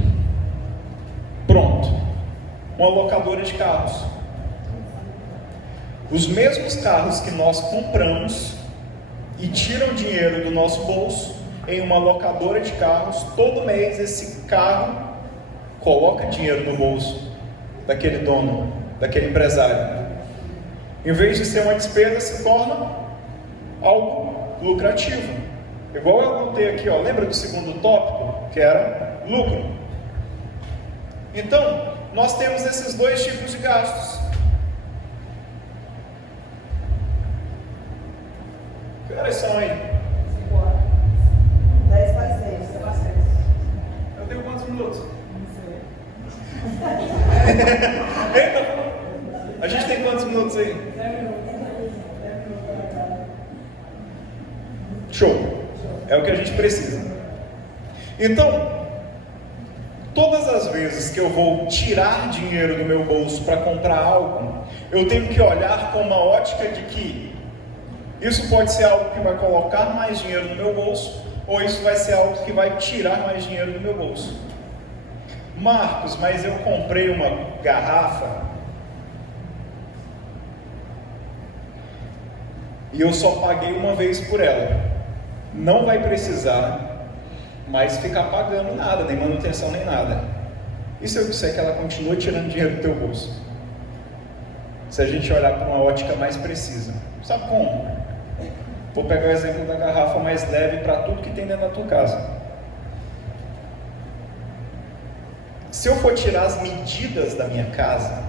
Pronto, uma locadora de carros. Os mesmos carros que nós compramos e tiram dinheiro do nosso bolso em uma locadora de carros, todo mês esse carro coloca dinheiro no bolso daquele dono, daquele empresário. Em vez de ser uma despesa, se torna algo lucrativo. Igual eu anotei aqui, ó, lembra do segundo tópico, que era lucro? Então, nós temos esses 2 tipos de gastos. Que horas são aí? 10 para 6. Eu tenho quantos minutos? A gente tem quantos minutos aí? Show! É o que a gente precisa. Então, todas as vezes que eu vou tirar dinheiro do meu bolso para comprar algo, eu tenho que olhar com uma ótica de que isso pode ser algo que vai colocar mais dinheiro no meu bolso, ou isso vai ser algo que vai tirar mais dinheiro do meu bolso. Marcos, mas eu comprei uma garrafa e eu só paguei uma vez por ela. Não vai precisar mais ficar pagando nada, nem manutenção, nem nada. E se eu disser que ela continua tirando dinheiro do teu bolso? Se a gente olhar para uma ótica mais precisa. Sabe como? Vou pegar o exemplo da garrafa mais leve para tudo que tem dentro da tua casa. Se eu for tirar as medidas da minha casa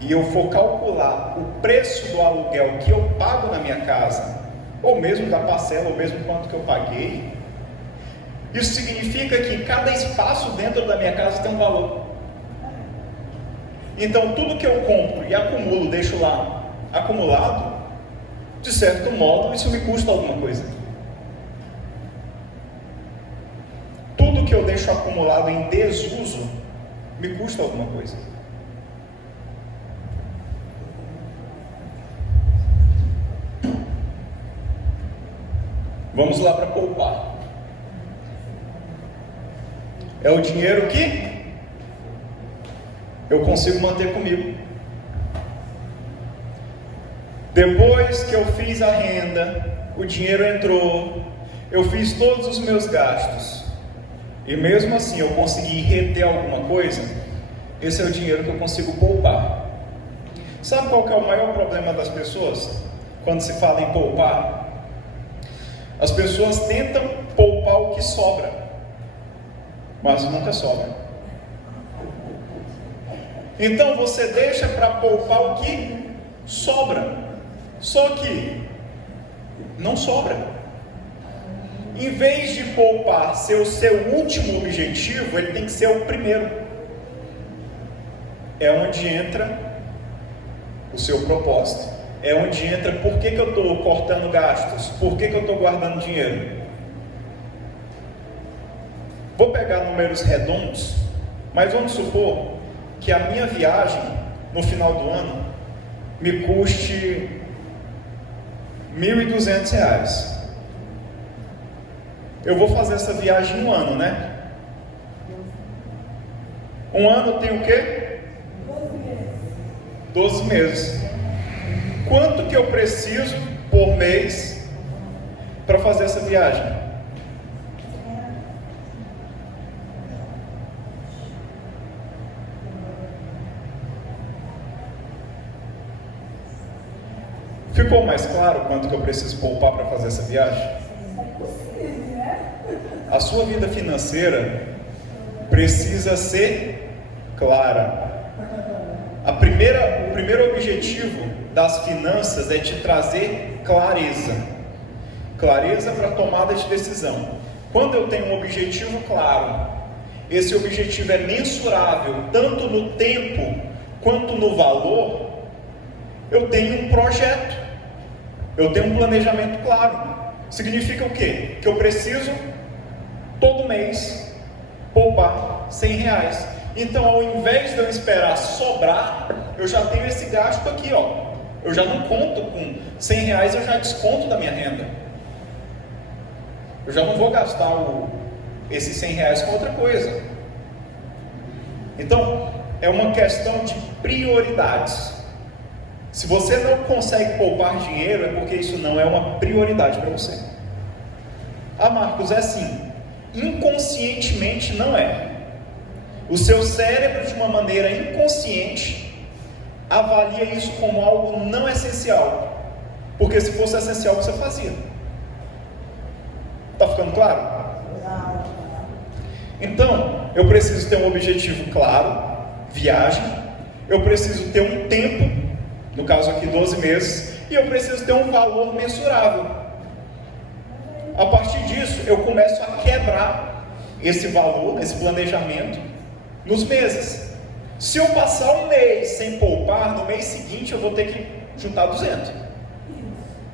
e eu for calcular o preço do aluguel que eu pago na minha casa ou mesmo da parcela, ou mesmo quanto que eu paguei. Isso significa que cada espaço dentro da minha casa tem um valor. Então tudo que eu compro e acumulo, deixo lá acumulado, de certo modo isso me custa alguma coisa. Tudo que eu deixo acumulado em desuso me custa alguma coisa. Vamos lá para poupar. É o dinheiro que eu consigo manter comigo. Depois que eu fiz a renda, o dinheiro entrou, eu fiz todos os meus gastos, e mesmo assim eu consegui reter alguma coisa, esse é o dinheiro que eu consigo poupar. Sabe qual que é o maior problema das pessoas quando se fala em poupar? As pessoas tentam poupar o que sobra, mas nunca sobra. Então você deixa para poupar o que sobra, só que não sobra. Em vez de poupar ser o seu último objetivo, ele tem que ser o primeiro. É onde entra o seu propósito. É onde entra por que eu estou cortando gastos, por que eu estou guardando dinheiro. Vou pegar números redondos, mas vamos supor que a minha viagem no final do ano me custe R$1.200. Eu vou fazer essa viagem um ano, né? Um ano tem o quê? 12 meses. Quanto que eu preciso por mês para fazer essa viagem? Ficou mais claro quanto que eu preciso poupar para fazer essa viagem? A sua vida financeira precisa ser clara. O primeiro objetivo das finanças é te trazer clareza. Clareza para tomada de decisão. Quando eu tenho um objetivo claro, esse objetivo é mensurável, tanto no tempo quanto no valor, eu tenho um projeto, eu tenho um planejamento claro. Significa o quê? Que eu preciso, todo mês, poupar R$100. Então, ao invés de eu esperar sobrar, eu já tenho esse gasto aqui, ó. Eu já não conto com R$100, eu já desconto da minha renda. Eu já não vou gastar esses R$100 com outra coisa. Então, é uma questão de prioridades. Se você não consegue poupar dinheiro, é porque isso não é uma prioridade para você. Ah, Marcos, é assim. Inconscientemente não é. O seu cérebro, de uma maneira inconsciente, avalia isso como algo não essencial. Porque se fosse essencial, você fazia. Está ficando claro? Então, eu preciso ter um objetivo claro, viagem. Eu preciso ter um tempo, no caso aqui 12 meses, e eu preciso ter um valor mensurável. A partir disso, eu começo a quebrar esse valor, esse planejamento, nos meses. Se eu passar um mês sem poupar, no mês seguinte eu vou ter que juntar 200.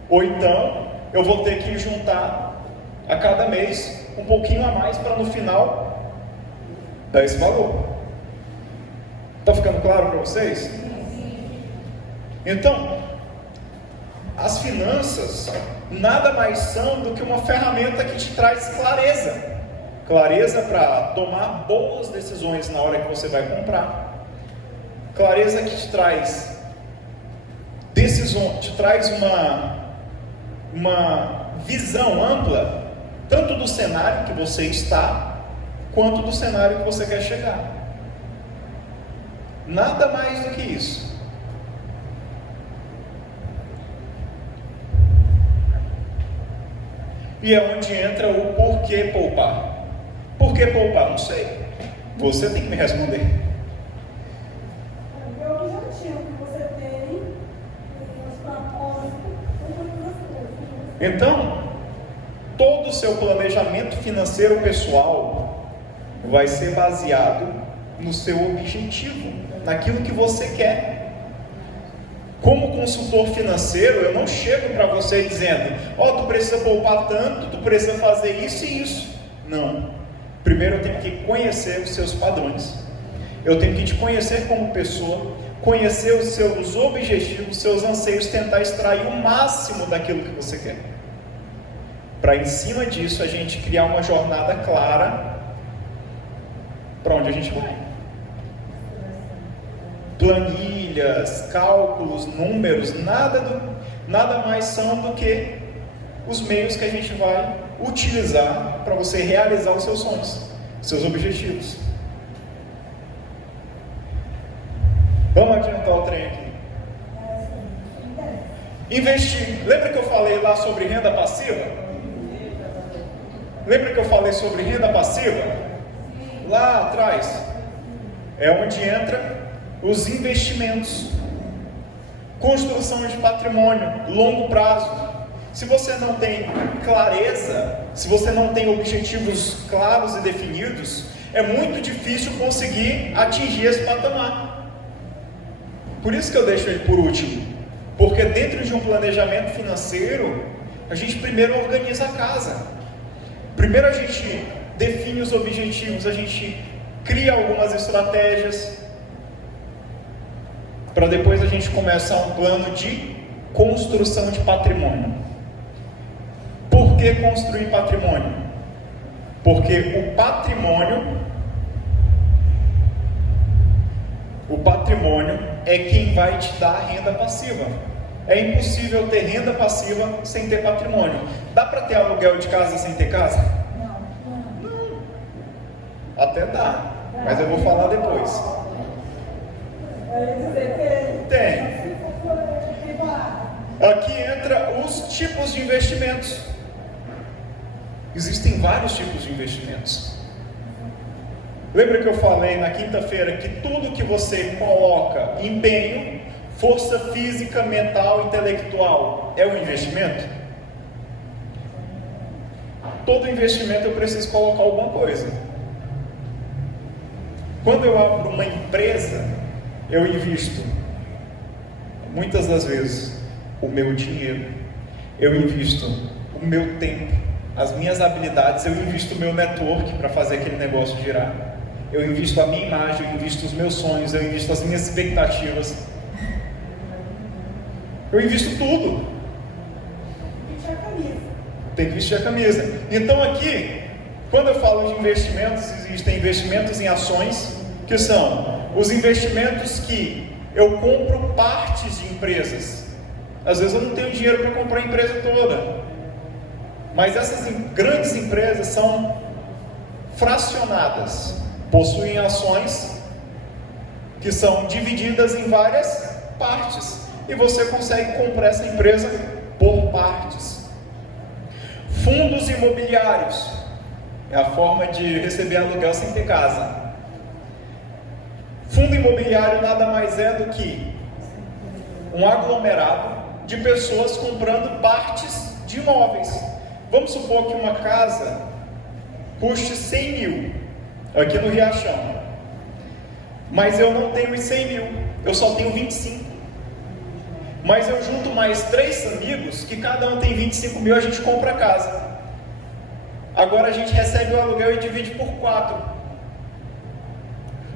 Ou então, eu vou ter que juntar a cada mês um pouquinho a mais para no final dar esse valor. Está ficando claro para vocês? Então, as finanças nada mais são do que uma ferramenta que te traz clareza. Clareza para tomar boas decisões na hora que você vai comprar. Clareza que te traz decisão, te traz uma visão ampla, tanto do cenário que você está, quanto do cenário que você quer chegar. Nada mais do que isso. E é onde entra o porquê poupar. Por que poupar? Não sei. Você tem que me responder. É o objetivo que você tem, os propósitos, todas as coisas. Então, todo o seu planejamento financeiro pessoal vai ser baseado no seu objetivo, naquilo que você quer. Como consultor financeiro, eu não chego para você dizendo: tu precisa poupar tanto, tu precisa fazer isso e isso. Não. Primeiro eu tenho que conhecer os seus padrões. Eu tenho que te conhecer como pessoa, conhecer os seus objetivos, os seus anseios, tentar extrair o máximo daquilo que você quer. Para em cima disso a gente criar uma jornada clara para onde a gente vai. Planilhas, cálculos, números, nada mais são do que os meios que a gente vai utilizar para você realizar os seus sonhos, seus objetivos. Vamos adiantar o trem aqui. Investir. Lembra que eu falei lá sobre renda passiva? Lembra que eu falei sobre renda passiva? Lá atrás. É onde entra os investimentos. Construção de patrimônio, longo prazo. Se você não tem clareza, se você não tem objetivos claros e definidos, é muito difícil conseguir atingir esse patamar. Por isso que eu deixo ele por último, porque dentro de um planejamento financeiro, a gente primeiro organiza a casa. Primeiro a gente define os objetivos, a gente cria algumas estratégias, para depois a gente começar um plano de construção de patrimônio. Por que construir patrimônio? Porque o patrimônio é quem vai te dar a renda passiva. É impossível ter renda passiva sem ter patrimônio. Dá para ter aluguel de casa sem ter casa? Não. Até dá, mas eu vou falar depois. Tem. Aqui entra os tipos de investimentos. Existem vários tipos de investimentos. Lembra que eu falei na quinta-feira que tudo que você coloca empenho, força física, mental, intelectual, é um investimento? Todo investimento eu preciso colocar alguma coisa. Quando eu abro uma empresa, eu invisto, muitas das vezes, o meu dinheiro, eu invisto o meu tempo, as minhas habilidades, eu invisto o meu network para fazer aquele negócio girar. Eu invisto a minha imagem, eu invisto os meus sonhos, eu invisto as minhas expectativas. Eu invisto tudo. Tem que vestir a camisa. Então aqui, quando eu falo de investimentos, existem investimentos em ações, que são os investimentos que eu compro partes de empresas. Às vezes eu não tenho dinheiro para comprar a empresa toda, mas essas grandes empresas são fracionadas, possuem ações que são divididas em várias partes, e você consegue comprar essa empresa por partes. Fundos imobiliários é a forma de receber aluguel sem ter casa. Fundo imobiliário nada mais é do que um aglomerado de pessoas comprando partes de imóveis. Vamos supor que uma casa custe 100 mil aqui no Riachão, mas eu não tenho os 100 mil, eu só tenho 25. Mas eu junto mais 3 amigos, que cada um tem 25 mil, a gente compra a casa. Agora a gente recebe o aluguel e divide por 4.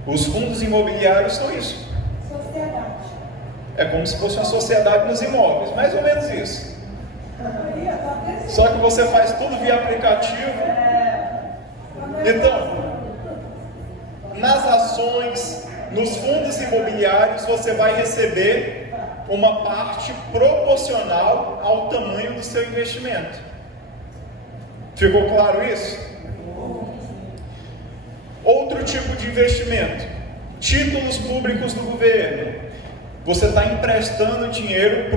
Os fundos imobiliários são isso. Sociedade. É como se fosse uma sociedade nos imóveis, mais ou menos isso. Só que você faz tudo via aplicativo. Então, nas ações, nos fundos imobiliários, você vai receber uma parte proporcional ao tamanho do seu investimento. Ficou claro isso? Outro tipo de investimento, títulos públicos do governo. Você está emprestando dinheiro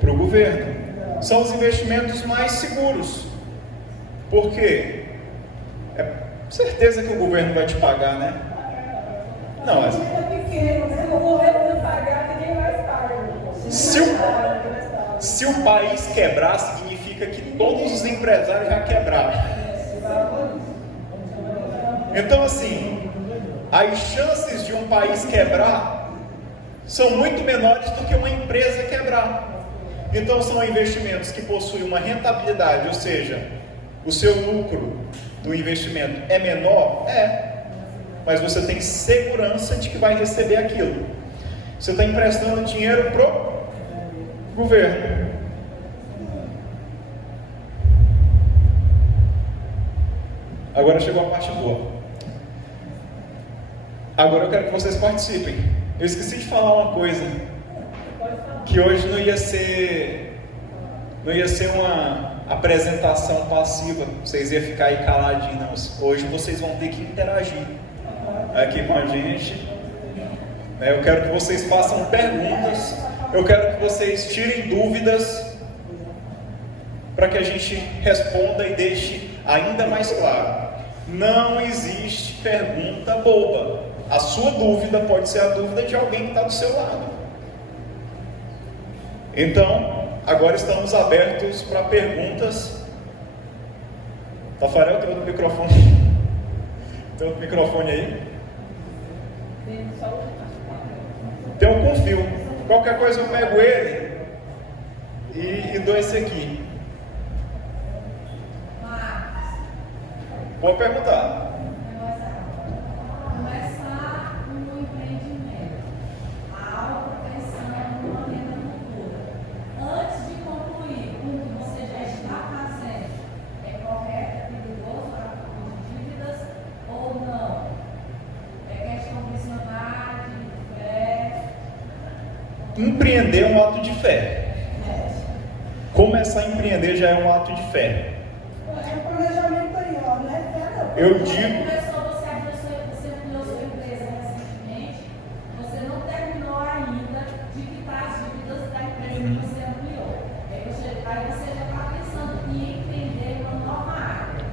para o governo. São os investimentos mais seguros. Por quê? É certeza que o governo vai te pagar, né? Não, mas... Se o governo não pagar, ninguém mais paga. Se o país quebrar, significa que todos os empresários já quebraram. Então, assim, as chances de um país quebrar são muito menores do que uma empresa quebrar. Então, são investimentos que possuem uma rentabilidade, ou seja, o seu lucro do investimento é menor? É. Mas você tem segurança de que vai receber aquilo. Você está emprestando dinheiro para o governo. Agora chegou a parte boa. Agora eu quero que vocês participem. Eu esqueci de falar uma coisa. Que hoje não ia ser uma apresentação passiva. Vocês iam ficar aí caladinhos. Hoje vocês vão ter que interagir aqui com a gente. Eu quero que vocês façam perguntas. Eu quero que vocês tirem dúvidas para que a gente responda e deixe ainda mais claro. Não existe pergunta boba. A sua dúvida pode ser a dúvida de alguém que está do seu lado. Então, agora estamos abertos para perguntas. Tafarel, tem outro microfone? Tem outro microfone aí? Tem um com fio. Qualquer coisa eu pego ele e dou esse aqui. Pode perguntar. Começar um empreendimento, algo pensando numa renda futura. Antes de concluir com o que você já está fazendo, é correto, é perigoso a dívidas ou não? É questão visionária, de fé? Empreender é um ato de fé. Começar a empreender já é um ato de fé. É um planejamento aí, ó, né? Eu digo. Você ampliou sua empresa recentemente, você não terminou ainda de quitar as dívidas da empresa que você ampliou. Aí você já está pensando em empreender uma nova área.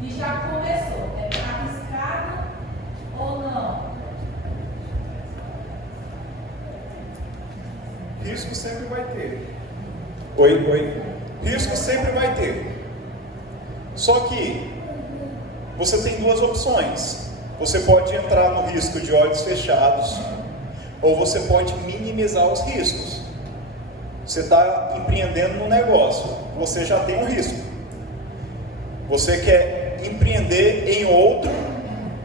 E já começou. É arriscado ou não? Risco sempre vai ter. Oi. Risco sempre vai ter. Só que você tem duas opções. Você pode entrar no risco de olhos fechados, ou você pode minimizar os riscos. Você está empreendendo no negócio, você já tem um risco. Você quer empreender em outro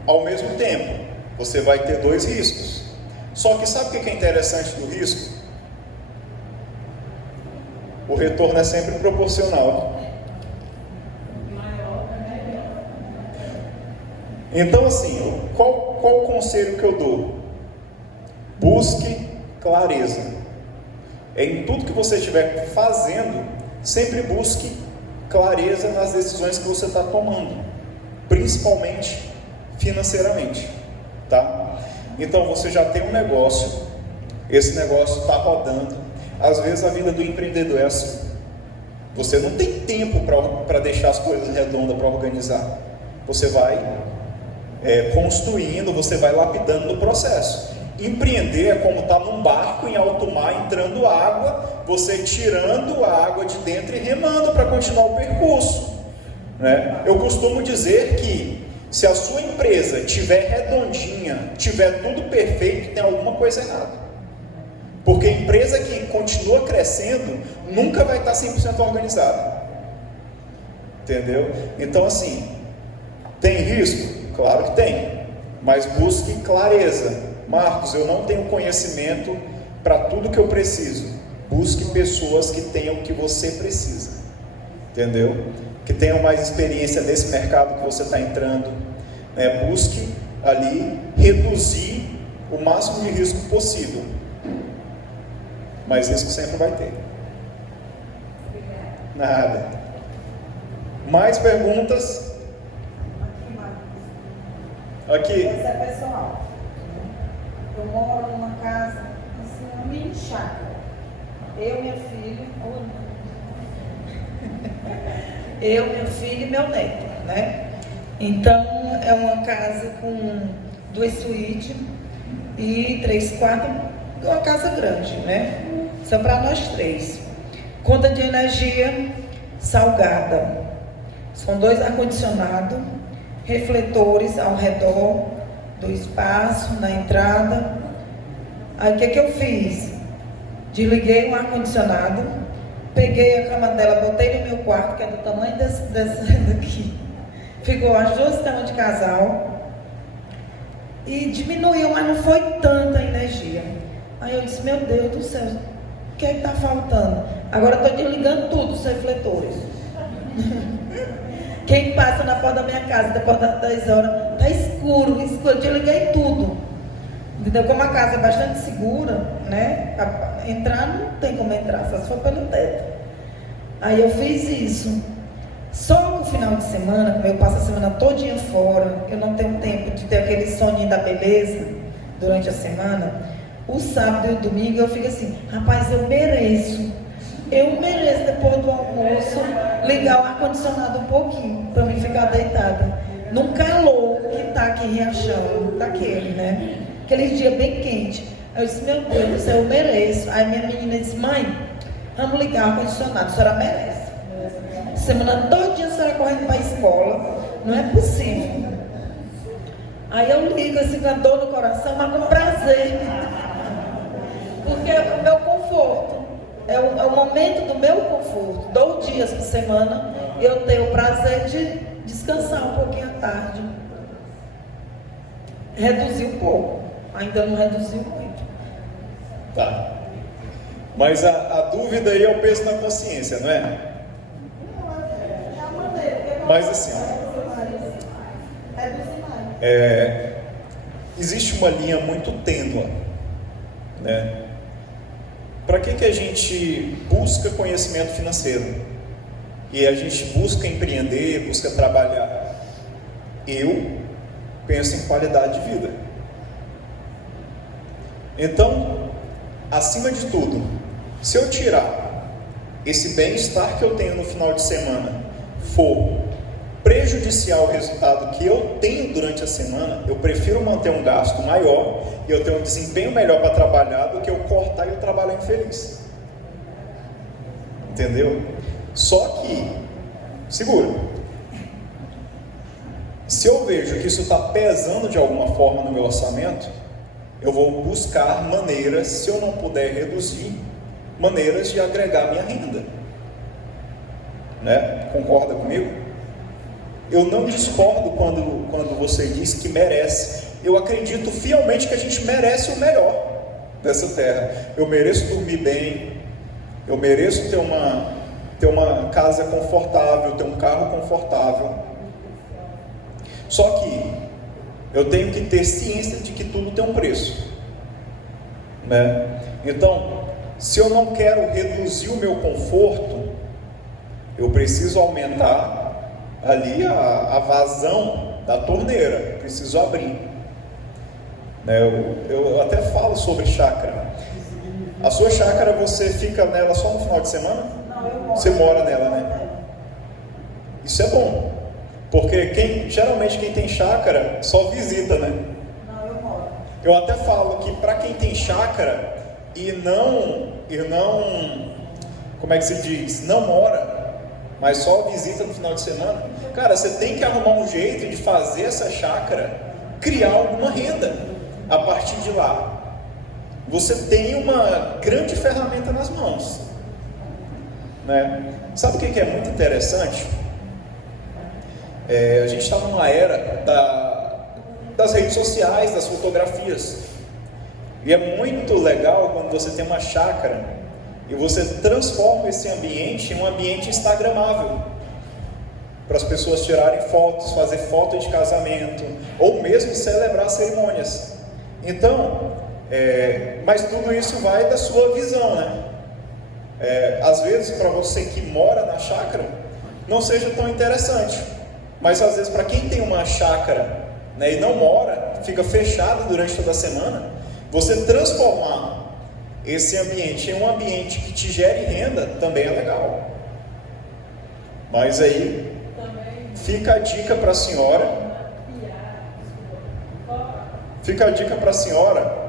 ao mesmo tempo, você vai ter dois riscos. Só que sabe o que é interessante do risco? O retorno é sempre proporcional. Então, assim, qual o conselho que eu dou? Busque clareza. Em tudo que você estiver fazendo, sempre busque clareza nas decisões que você está tomando, principalmente financeiramente, tá? Então, você já tem um negócio, esse negócio está rodando. Às vezes a vida do empreendedor é assim. Você não tem tempo para deixar as coisas redondas, para organizar. Você vai construindo, você vai lapidando no processo. Empreender é como estar num barco em alto mar, entrando água, você tirando a água de dentro e remando para continuar o percurso, né? Eu costumo dizer que se a sua empresa estiver redondinha, tiver tudo perfeito, tem alguma coisa errada. Porque a empresa que continua crescendo nunca vai estar 100% organizada. Entendeu? Então, assim, tem risco? Claro que tem, mas busque clareza. Marcos, eu não tenho conhecimento para tudo que eu preciso. Busque pessoas que tenham o que você precisa, entendeu? Que tenham mais experiência nesse mercado que você está entrando, né? Busque ali reduzir o máximo de risco possível, mas risco sempre vai ter. Nada. Mais perguntas? Aqui. Essa é pessoal. Eu moro numa casa, assim, uma mini chácara. Meu filho e meu neto, né? Então, é uma casa com 2 suítes e 3 quartos, uma casa grande, né? Só para nós 3. Conta de energia salgada. São 2 ar-condicionados, refletores ao redor do espaço, na entrada. Aí o que eu fiz? Desliguei o ar-condicionado, peguei a cama dela, botei no meu quarto, que é do tamanho dessa daqui. Ficou as 2 camas de casal. E diminuiu, mas não foi tanta energia. Aí eu disse, meu Deus do céu, o que é que está faltando? Agora eu estou desligando tudo, os refletores. Quem passa na porta da minha casa depois das 10 horas, está escuro, eu desliguei tudo. Entendeu? Como a casa é bastante segura, né? Entrar não tem como entrar, só se for pelo teto. Aí eu fiz isso. Só no final de semana, como eu passo a semana todinha fora, eu não tenho tempo de ter aquele soninho da beleza durante a semana. O sábado e o domingo eu fico assim, rapaz, eu mereço depois do almoço ligar o ar-condicionado um pouquinho, para mim ficar deitada. Num calor que tá aqui em Riachão, daquele, né? Aquele dia bem quente. Aí eu disse, meu Deus do céu, eu mereço. Aí minha menina disse, mãe, vamos ligar o ar-condicionado, a senhora merece. Semana todinha a senhora correndo para a escola, não é possível. Aí eu ligo assim com a dor no coração, mas com prazer. Porque é o meu conforto, é o momento do meu conforto. 2 dias por semana eu tenho o prazer de descansar um pouquinho à tarde. Reduziu um pouco, ainda não reduziu muito. Tá. Mas a dúvida aí é o peso na consciência, não é? Mas assim, existe uma linha muito tênue, né? Para que a gente busca conhecimento financeiro? E a gente busca empreender, busca trabalhar? Eu penso em qualidade de vida. Então, acima de tudo, se eu tirar esse bem-estar que eu tenho no final de semana, for prejudicial ao resultado que eu tenho durante a semana, eu prefiro manter um gasto maior e eu ter um desempenho melhor para trabalhar do que eu cortar e eu trabalhar infeliz. Entendeu? Só que, segura, se eu vejo que isso está pesando de alguma forma no meu orçamento, eu vou buscar maneiras, se eu não puder reduzir, maneiras de agregar minha renda. Né? Concorda comigo? Eu não discordo quando você diz que merece. Eu acredito fielmente que a gente merece o melhor dessa terra. Eu mereço dormir bem, eu mereço ter uma casa confortável, ter um carro confortável. Só que eu tenho que ter ciência de que tudo tem um preço, né? Então, se eu não quero reduzir o meu conforto, eu preciso aumentar ali a vazão da torneira, preciso abrir. Eu até falo sobre chácara. A sua chácara, você fica nela só no final de semana? Você mora nela, né? Isso é bom, porque geralmente quem tem chácara só visita, né? Eu até falo que para quem tem chácara e não, como é que se diz? Não mora, mas só visita no final de semana, cara, você tem que arrumar um jeito de fazer essa chácara criar alguma renda. A partir de lá, você tem uma grande ferramenta nas mãos, né? Sabe o que é muito interessante? A gente está numa era das redes sociais, das fotografias, e é muito legal quando você tem uma chácara e você transforma esse ambiente em um ambiente instagramável, para as pessoas tirarem fotos, fazer foto de casamento, ou mesmo celebrar cerimônias. Então, mas tudo isso vai da sua visão, né? Às vezes para você que mora na chácara, não seja tão interessante, mas às vezes para quem tem uma chácara, né, e não mora, fica fechado durante toda a semana, você transformar esse ambiente em um ambiente que te gere renda também é legal. Mas aí fica a dica para a senhora. Fica a dica para a senhora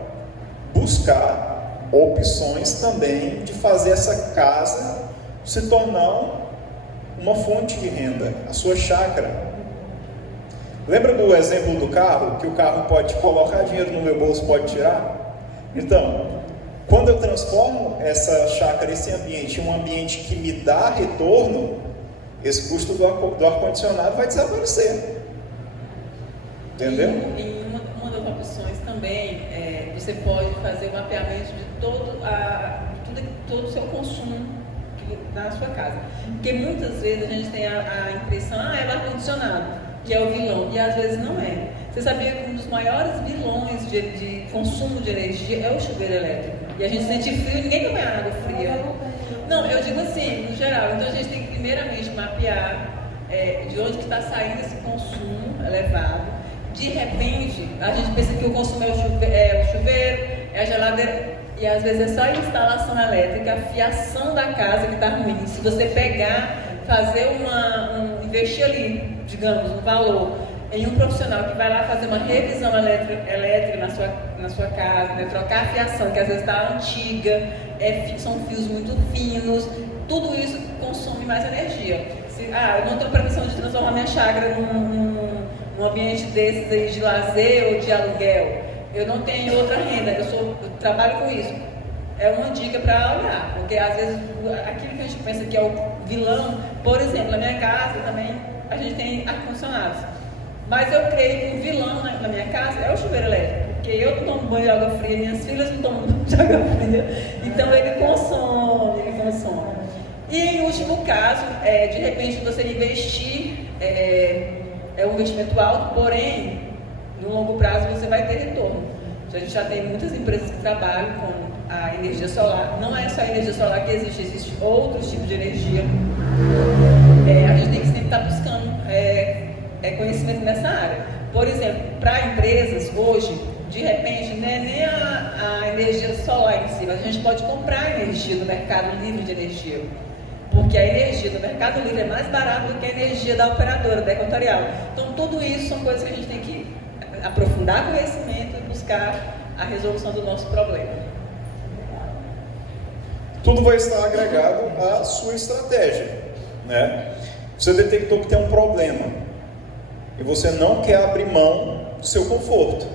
buscar opções também de fazer essa casa se tornar uma fonte de renda, a sua chácara. Lembra do exemplo do carro, que o carro pode colocar dinheiro no meu bolso, pode tirar? Então, quando eu transformo essa chácara, esse ambiente, em um ambiente que me dá retorno, esse custo do ar-condicionado vai desaparecer. Entendeu? E uma das opções também, você pode fazer o mapeamento de todo o seu consumo na sua casa. Porque muitas vezes a gente tem a impressão, é o ar-condicionado, que é o vilão, e às vezes não é. Você sabia que um dos maiores vilões de consumo de energia é o chuveiro elétrico? E a gente sente frio e ninguém toma água fria. Não, eu digo assim, no geral. Então a gente tem que primeiramente mapear de onde que está saindo esse consumo elevado. De repente, a gente pensa que o consumo é o chuveiro, é a geladeira, e às vezes é só a instalação elétrica, a fiação da casa que está ruim. Se você pegar, fazer investir ali, digamos, um valor em um profissional que vai lá fazer uma revisão elétrica na sua casa, né? Trocar a fiação, que às vezes está antiga, são fios muito finos, tudo isso consome mais energia. Eu não tenho previsão de transformar minha chácara num ambiente desses aí de lazer ou de aluguel, eu não tenho outra renda, eu trabalho com isso. É uma dica para olhar, porque às vezes aquilo que a gente pensa que é o vilão, por exemplo, na minha casa também a gente tem ar-condicionados, mas eu creio que o vilão na minha casa é o chuveiro elétrico, porque eu não tomo banho de água fria, minhas filhas não tomam banho de água fria, então ele consome. E em último caso, de repente você investir, é um investimento alto, porém, no longo prazo você vai ter retorno. A gente já tem muitas empresas que trabalham com a energia solar. Não é só a energia solar que existe, existem outros tipos de energia. A gente tem que sempre estar buscando conhecimento nessa área. Por exemplo, para empresas hoje, de repente, não é nem a energia solar em si, mas a gente pode comprar energia no mercado livre de energia. Porque a energia do Mercado Livre é mais barata do que a energia da operadora, da Equatorial. Então, tudo isso são coisas que a gente tem que aprofundar conhecimento e buscar a resolução do nosso problema. Tudo vai estar agregado à sua estratégia, né? Você detectou que tem um problema e você não quer abrir mão do seu conforto,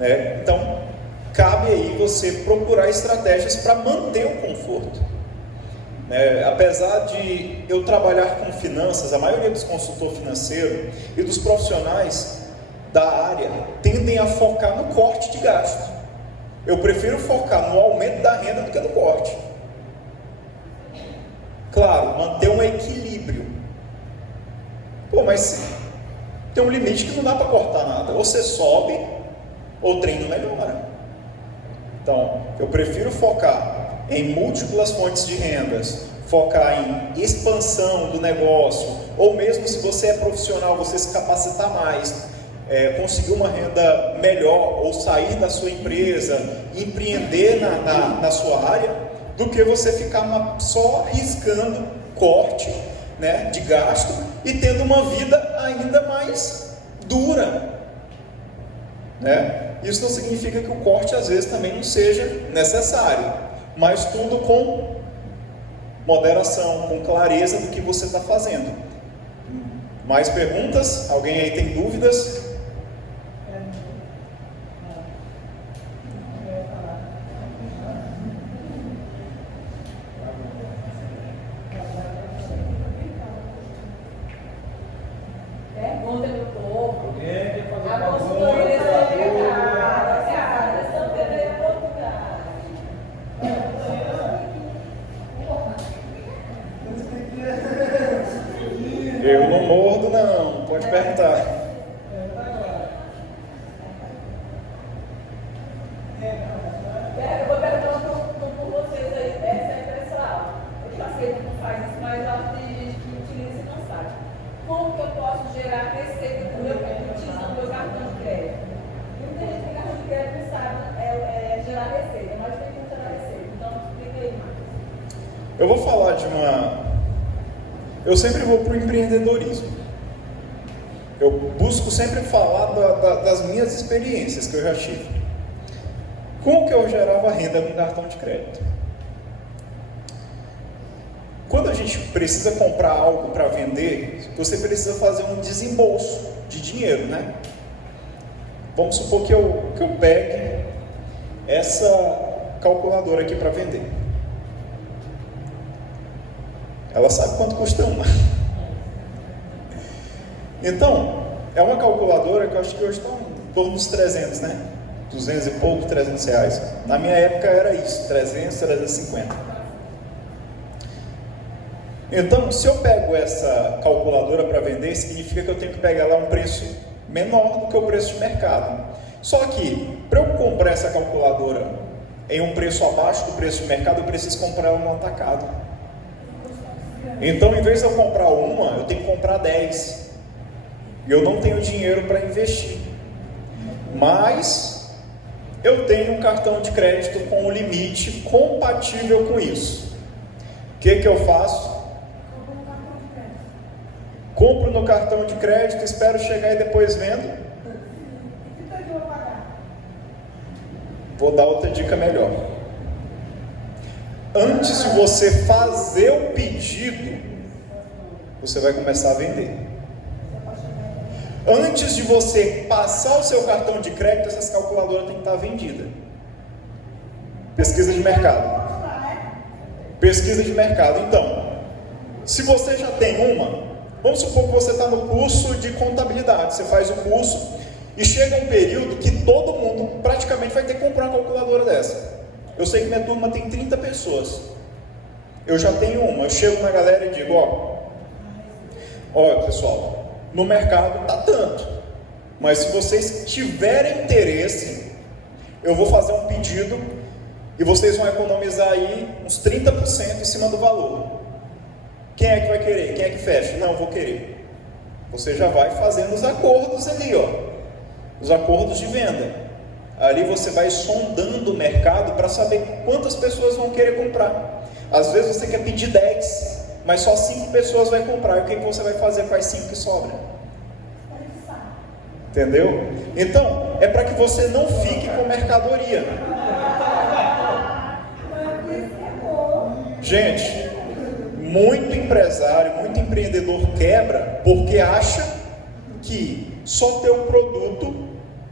né? Então, cabe aí você procurar estratégias para manter o conforto. Apesar de eu trabalhar com finanças, a maioria dos consultores financeiros e dos profissionais da área tendem a focar no corte de gasto. Eu prefiro focar no aumento da renda do que no corte. Claro, manter um equilíbrio. Mas tem um limite que não dá para cortar nada. Ou você sobe, ou o trem não melhora. Então, eu prefiro focar em múltiplas fontes de rendas, focar em expansão do negócio, ou mesmo se você é profissional, você se capacitar mais, conseguir uma renda melhor, ou sair da sua empresa, empreender na sua área, do que você ficar só riscando corte, né, de gasto e tendo uma vida ainda mais dura, né? Isso não significa que o corte às vezes também não seja necessário, mas tudo com moderação, com clareza do que você está fazendo. Mais perguntas? Alguém aí tem dúvidas? Pergunta do povo. A consultoria Eu não mordo não, pode perguntar. Eu vou perguntar por vocês aí, essa é pessoal. Eu já sei que não faz isso, mas tem gente que utiliza e não sabe. Como que eu posso gerar receita utilizando meu cartão de crédito? Muita gente tem cartão de crédito não sabe gerar receita, mas tem que gerar receita. Então, explica aí mais. Eu vou falar de uma... Eu sempre vou para o empreendedorismo. Eu busco sempre falar das minhas experiências que eu já tive. Como que eu gerava renda no cartão de crédito? gente precisa comprar algo para vender, você precisa fazer um desembolso de dinheiro, né? Vamos supor que eu pegue essa calculadora aqui para vender. Ela sabe quanto custa uma. Então, é uma calculadora que eu acho que hoje está em torno dos 300, né? 200 e pouco, 300 reais. Na minha época era isso, 300, 350. Então, se eu pego essa calculadora para vender, significa que eu tenho que pegar ela a um preço menor do que o preço de mercado. Só que, para eu comprar essa calculadora em um preço abaixo do preço de mercado, eu preciso comprar ela no atacado. Então, em vez de eu comprar uma, eu tenho que comprar 10. E eu não tenho dinheiro para investir. Mas eu tenho um cartão de crédito com um limite compatível com isso. O que eu faço? Compro no cartão de crédito, espero chegar e depois vendo. Vou dar outra dica melhor. Antes de você fazer o pedido, você vai começar a vender. Antes de você passar o seu cartão de crédito, essas calculadoras têm que estar vendidas. Pesquisa de mercado. Pesquisa de mercado. Então, se você já tem uma, vamos supor que você está no curso de contabilidade. Você faz o curso e chega um período que todo mundo praticamente vai ter que comprar uma calculadora dessa. Eu sei que minha turma tem 30 pessoas. Eu já tenho uma. Eu chego na galera e digo, ó pessoal, no mercado está tanto, mas se vocês tiverem interesse, eu vou fazer um pedido e vocês vão economizar aí uns 30% em cima do valor. Quem é que vai querer? Quem é que fecha? Não, eu vou querer. Você já vai fazendo os acordos ali, os acordos de venda. Ali você vai sondando o mercado para saber quantas pessoas vão querer comprar. Às vezes você quer pedir 10, mas só 5 pessoas vão comprar. E o que você vai fazer com as 5 que sobram? Entendeu? Então, é para que você não fique com mercadoria. Gente, muito empresário, muito empreendedor quebra porque acha que só ter um produto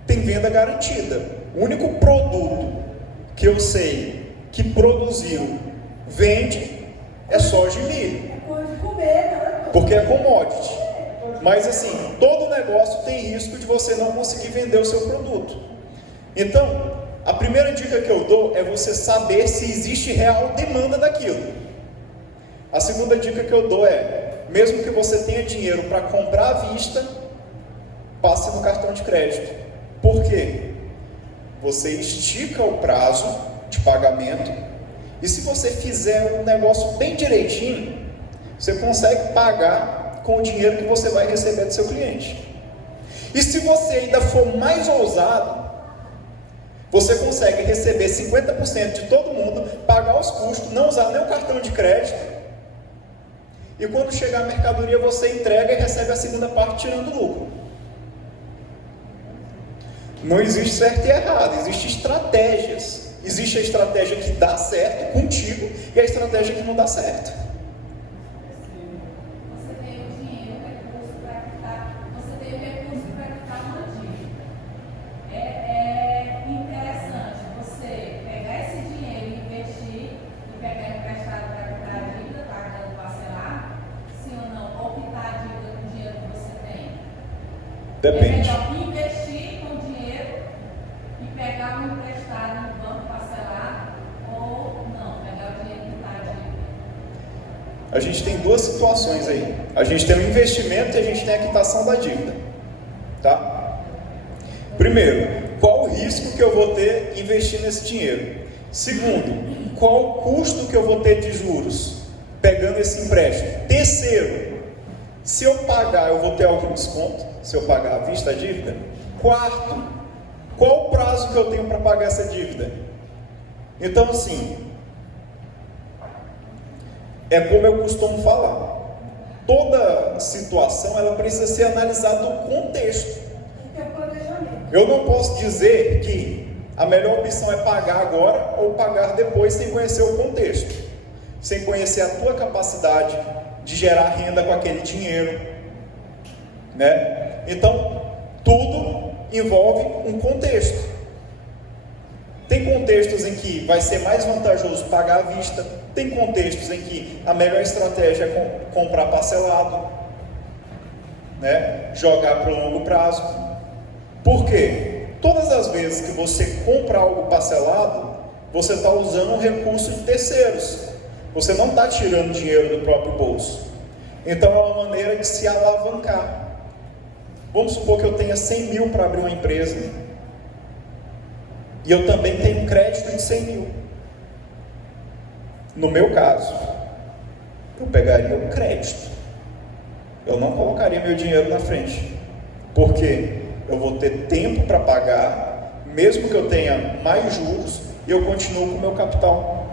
tem venda garantida. O único produto que eu sei que produziu, vende, é soja e milho. Porque é commodity. Mas assim, todo negócio tem risco de você não conseguir vender o seu produto. Então, a primeira dica que eu dou é você saber se existe real demanda daquilo. A segunda dica que eu dou é, mesmo que você tenha dinheiro para comprar à vista, passe no cartão de crédito. Por quê? Você estica o prazo de pagamento e se você fizer um negócio bem direitinho, você consegue pagar com o dinheiro que você vai receber do seu cliente. E se você ainda for mais ousado, você consegue receber 50% de todo mundo, pagar os custos, não usar nem o cartão de crédito, e quando chegar a mercadoria você entrega e recebe a segunda parte tirando lucro. Não existe certo e errado, existem estratégias. Existe a estratégia que dá certo contigo e a estratégia que não dá certo. Você tem o dinheiro, o recurso para quitar, você tem o recurso para quitar uma dívida. É interessante você pegar esse dinheiro e investir e pegar emprestado para quitar a dívida, pagando parcelar, sim ou não? Ou quitar a dívida com o dinheiro que você tem? Depende. É melhor investir com dinheiro e pegar um emprestado no banco parcelar ou não, pegar o dinheiro e quitar a dívida? A gente tem duas situações aí. A gente tem o investimento e a gente tem a quitação da dívida. Tá? Primeiro, qual o risco que eu vou ter investindo nesse dinheiro? Segundo, qual o custo que eu vou ter de juros pegando esse empréstimo? Terceiro, se eu pagar, eu vou ter algum desconto? Se eu pagar à vista a dívida? Quarto, qual o prazo que eu tenho para pagar essa dívida? Então, assim, é como eu costumo falar, toda situação ela precisa ser analisada no contexto. Eu não posso dizer que a melhor opção é pagar agora ou pagar depois sem conhecer o contexto. sem conhecer a tua capacidade de gerar renda com aquele dinheiro, né? Então, tudo envolve um contexto. Tem contextos em que vai ser mais vantajoso pagar à vista, tem contextos em que a melhor estratégia é comprar parcelado, né? Jogar para o longo prazo. Por quê? Todas as vezes que você compra algo parcelado, você está usando um recurso de terceiros. Você não está tirando dinheiro do próprio bolso. Então é uma maneira de se alavancar. Vamos supor que eu tenha 100 mil para abrir uma empresa. E eu também tenho um crédito de 100 mil. No meu caso, eu pegaria o crédito. Eu não colocaria meu dinheiro na frente. Porque eu vou ter tempo para pagar, mesmo que eu tenha mais juros, e eu continuo com o meu capital.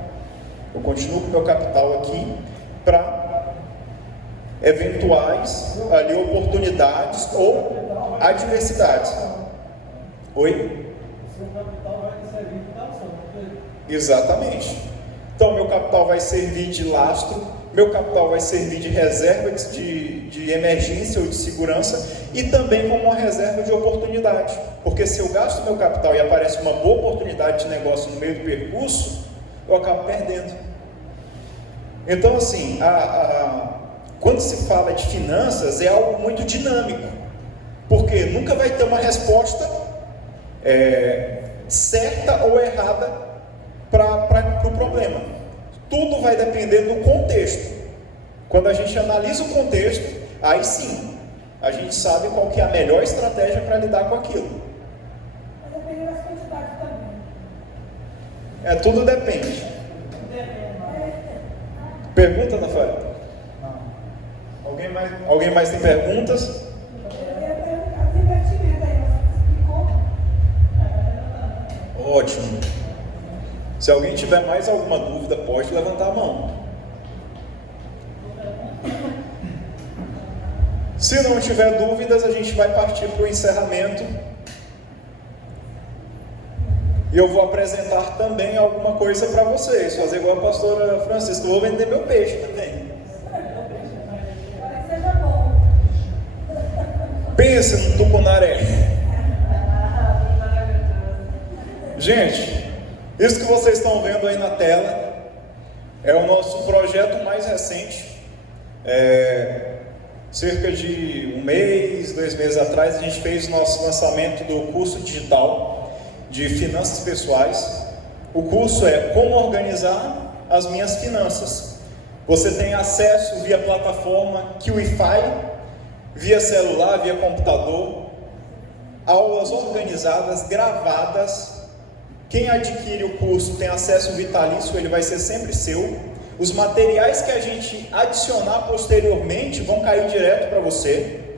Eu continuo com o meu capital aqui para eventuais ali, oportunidades ou adversidades. Oi? Exatamente. Então, meu capital vai servir de lastro, meu capital vai servir de reserva de emergência ou de segurança e também como uma reserva de oportunidade. Porque se eu gasto meu capital e aparece uma boa oportunidade de negócio no meio do percurso, eu acabo perdendo. Então, assim, quando se fala de finanças, é algo muito dinâmico. Porque nunca vai ter uma resposta certa ou errada para o problema. Tudo vai depender do contexto. Quando a gente analisa o contexto, aí sim, a gente sabe qual que é a melhor estratégia para lidar com aquilo. Mas depende das quantidades também. Tudo depende. Pergunta, Rafael? Não. Alguém mais tem perguntas? Eu ia perguntar os investimentos aí, você explicou? Ótimo. Se alguém tiver mais alguma dúvida, pode levantar a mão. Se não tiver dúvidas, a gente vai partir para o encerramento. E eu vou apresentar também alguma coisa para vocês. Fazer igual a pastora Francisca. Eu vou vender meu peixe também. Agora que seja bom. Pense no tucunaré. Gente, isso que vocês estão vendo aí na tela é o nosso projeto mais recente. Cerca de 1 mês, 2 meses atrás, a gente fez o nosso lançamento do curso digital de finanças pessoais. O curso é Como Organizar as Minhas Finanças. Você tem acesso via plataforma QIFI, via celular, via computador, aulas organizadas, gravadas. Quem adquire o curso tem acesso vitalício, ele vai ser sempre seu. Os materiais que a gente adicionar posteriormente vão cair direto para você.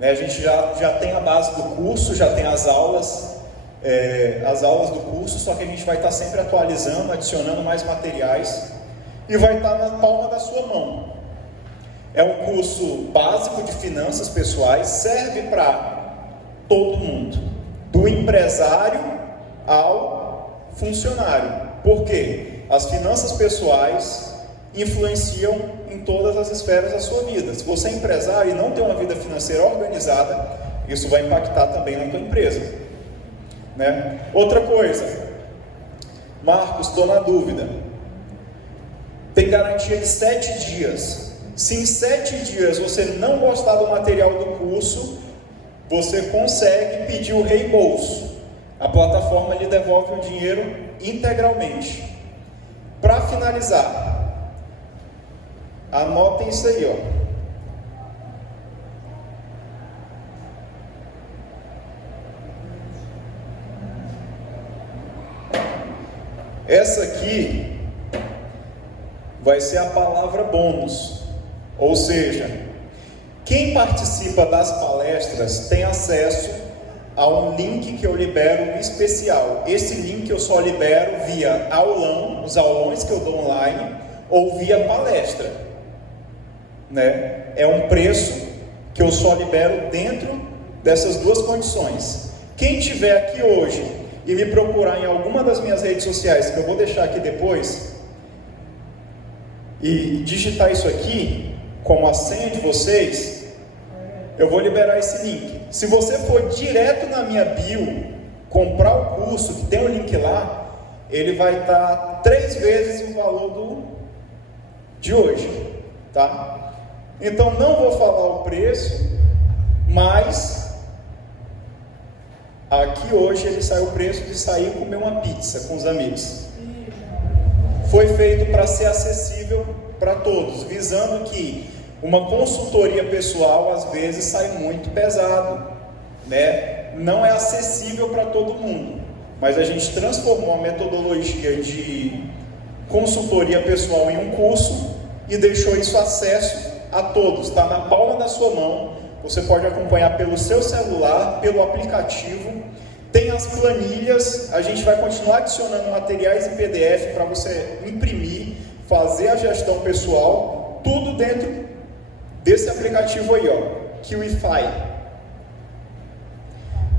A gente já tem a base do curso, já tem as aulas do curso, só que a gente vai estar sempre atualizando, adicionando mais materiais e vai estar na palma da sua mão. É um curso básico de finanças pessoais, serve para todo mundo, do empresário ao funcionário. Por quê? As finanças pessoais influenciam em todas as esferas da sua vida. Se você é empresário e não tem uma vida financeira organizada, isso vai impactar também na tua empresa, né? Outra coisa, Marcos, estou na dúvida. Tem garantia de 7 dias. Se em 7 dias você não gostar do material do curso, você consegue pedir o reembolso. A plataforma lhe devolve o dinheiro integralmente. Para finalizar, anotem isso aí, ó. Essa aqui vai ser a palavra bônus, ou seja, quem participa das palestras tem acesso a um link que eu libero especial. Esse link eu só libero via aulão, os aulões que eu dou online, ou via palestra, né? É um preço que eu só libero dentro dessas duas condições. Quem estiver aqui hoje e me procurar em alguma das minhas redes sociais, que eu vou deixar aqui depois, e digitar isso aqui, como a senha de vocês, eu vou liberar esse link. Se você for direto na minha bio, comprar o curso, que tem o link lá, ele vai estar 3 vezes o valor de hoje, tá? Então não vou falar o preço, mas aqui hoje ele saiu o preço de sair e comer uma pizza com os amigos. Foi feito para ser acessível para todos, visando que uma consultoria pessoal às vezes sai muito pesado, né? Não é acessível para todo mundo, mas a gente transformou a metodologia de consultoria pessoal em um curso e deixou isso acesso a todos, está na palma da sua mão. Você pode acompanhar pelo seu celular, pelo aplicativo. Tem as planilhas, a gente vai continuar adicionando materiais em PDF para você imprimir, fazer a gestão pessoal, tudo dentro desse aplicativo aí, ó, QIFI.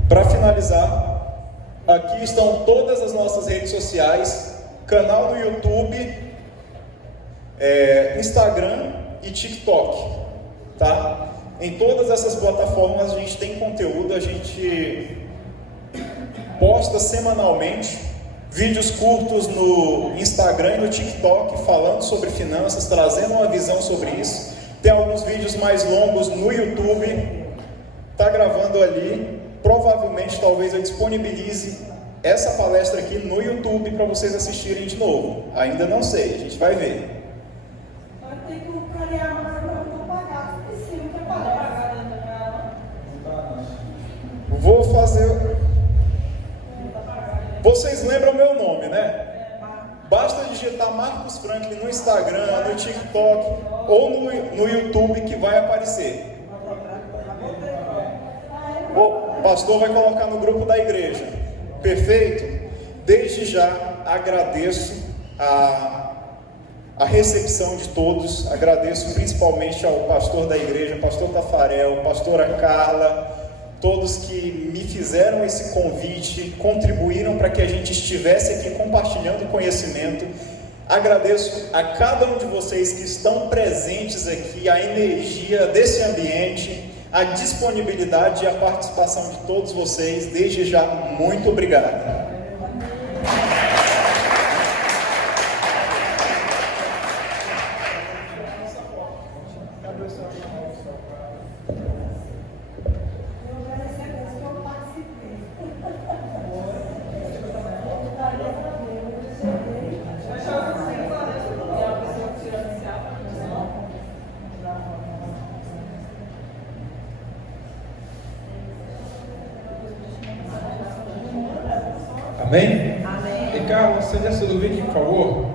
Para finalizar, aqui estão todas as nossas redes sociais, canal do YouTube, Instagram e TikTok, tá? Em todas essas plataformas a gente tem conteúdo, a gente posta semanalmente vídeos curtos no Instagram e no TikTok falando sobre finanças, trazendo uma visão sobre isso. Tem alguns vídeos mais longos no YouTube, tá gravando ali. Provavelmente, talvez eu disponibilize essa palestra aqui no YouTube para vocês assistirem de novo. Ainda não sei, a gente vai ver. Vai ter que clarear mais para não pagar. Esqueci que é pagar. Vou fazer... Vocês lembram meu nome, né? Basta digitar Marcos Franklin no Instagram, no TikTok ou no YouTube que vai aparecer. O pastor vai colocar no grupo da igreja. Perfeito? Desde já agradeço a recepção de todos. Agradeço principalmente ao pastor da igreja, pastor Tafarel, pastora Carla, todos que me fizeram esse convite, contribuíram para que a gente estivesse aqui compartilhando conhecimento. Agradeço a cada um de vocês que estão presentes aqui, a energia desse ambiente, a disponibilidade e a participação de todos vocês. Desde já, muito obrigado. Amém? Amém. Ricardo, acende essa luvinha aqui, por favor.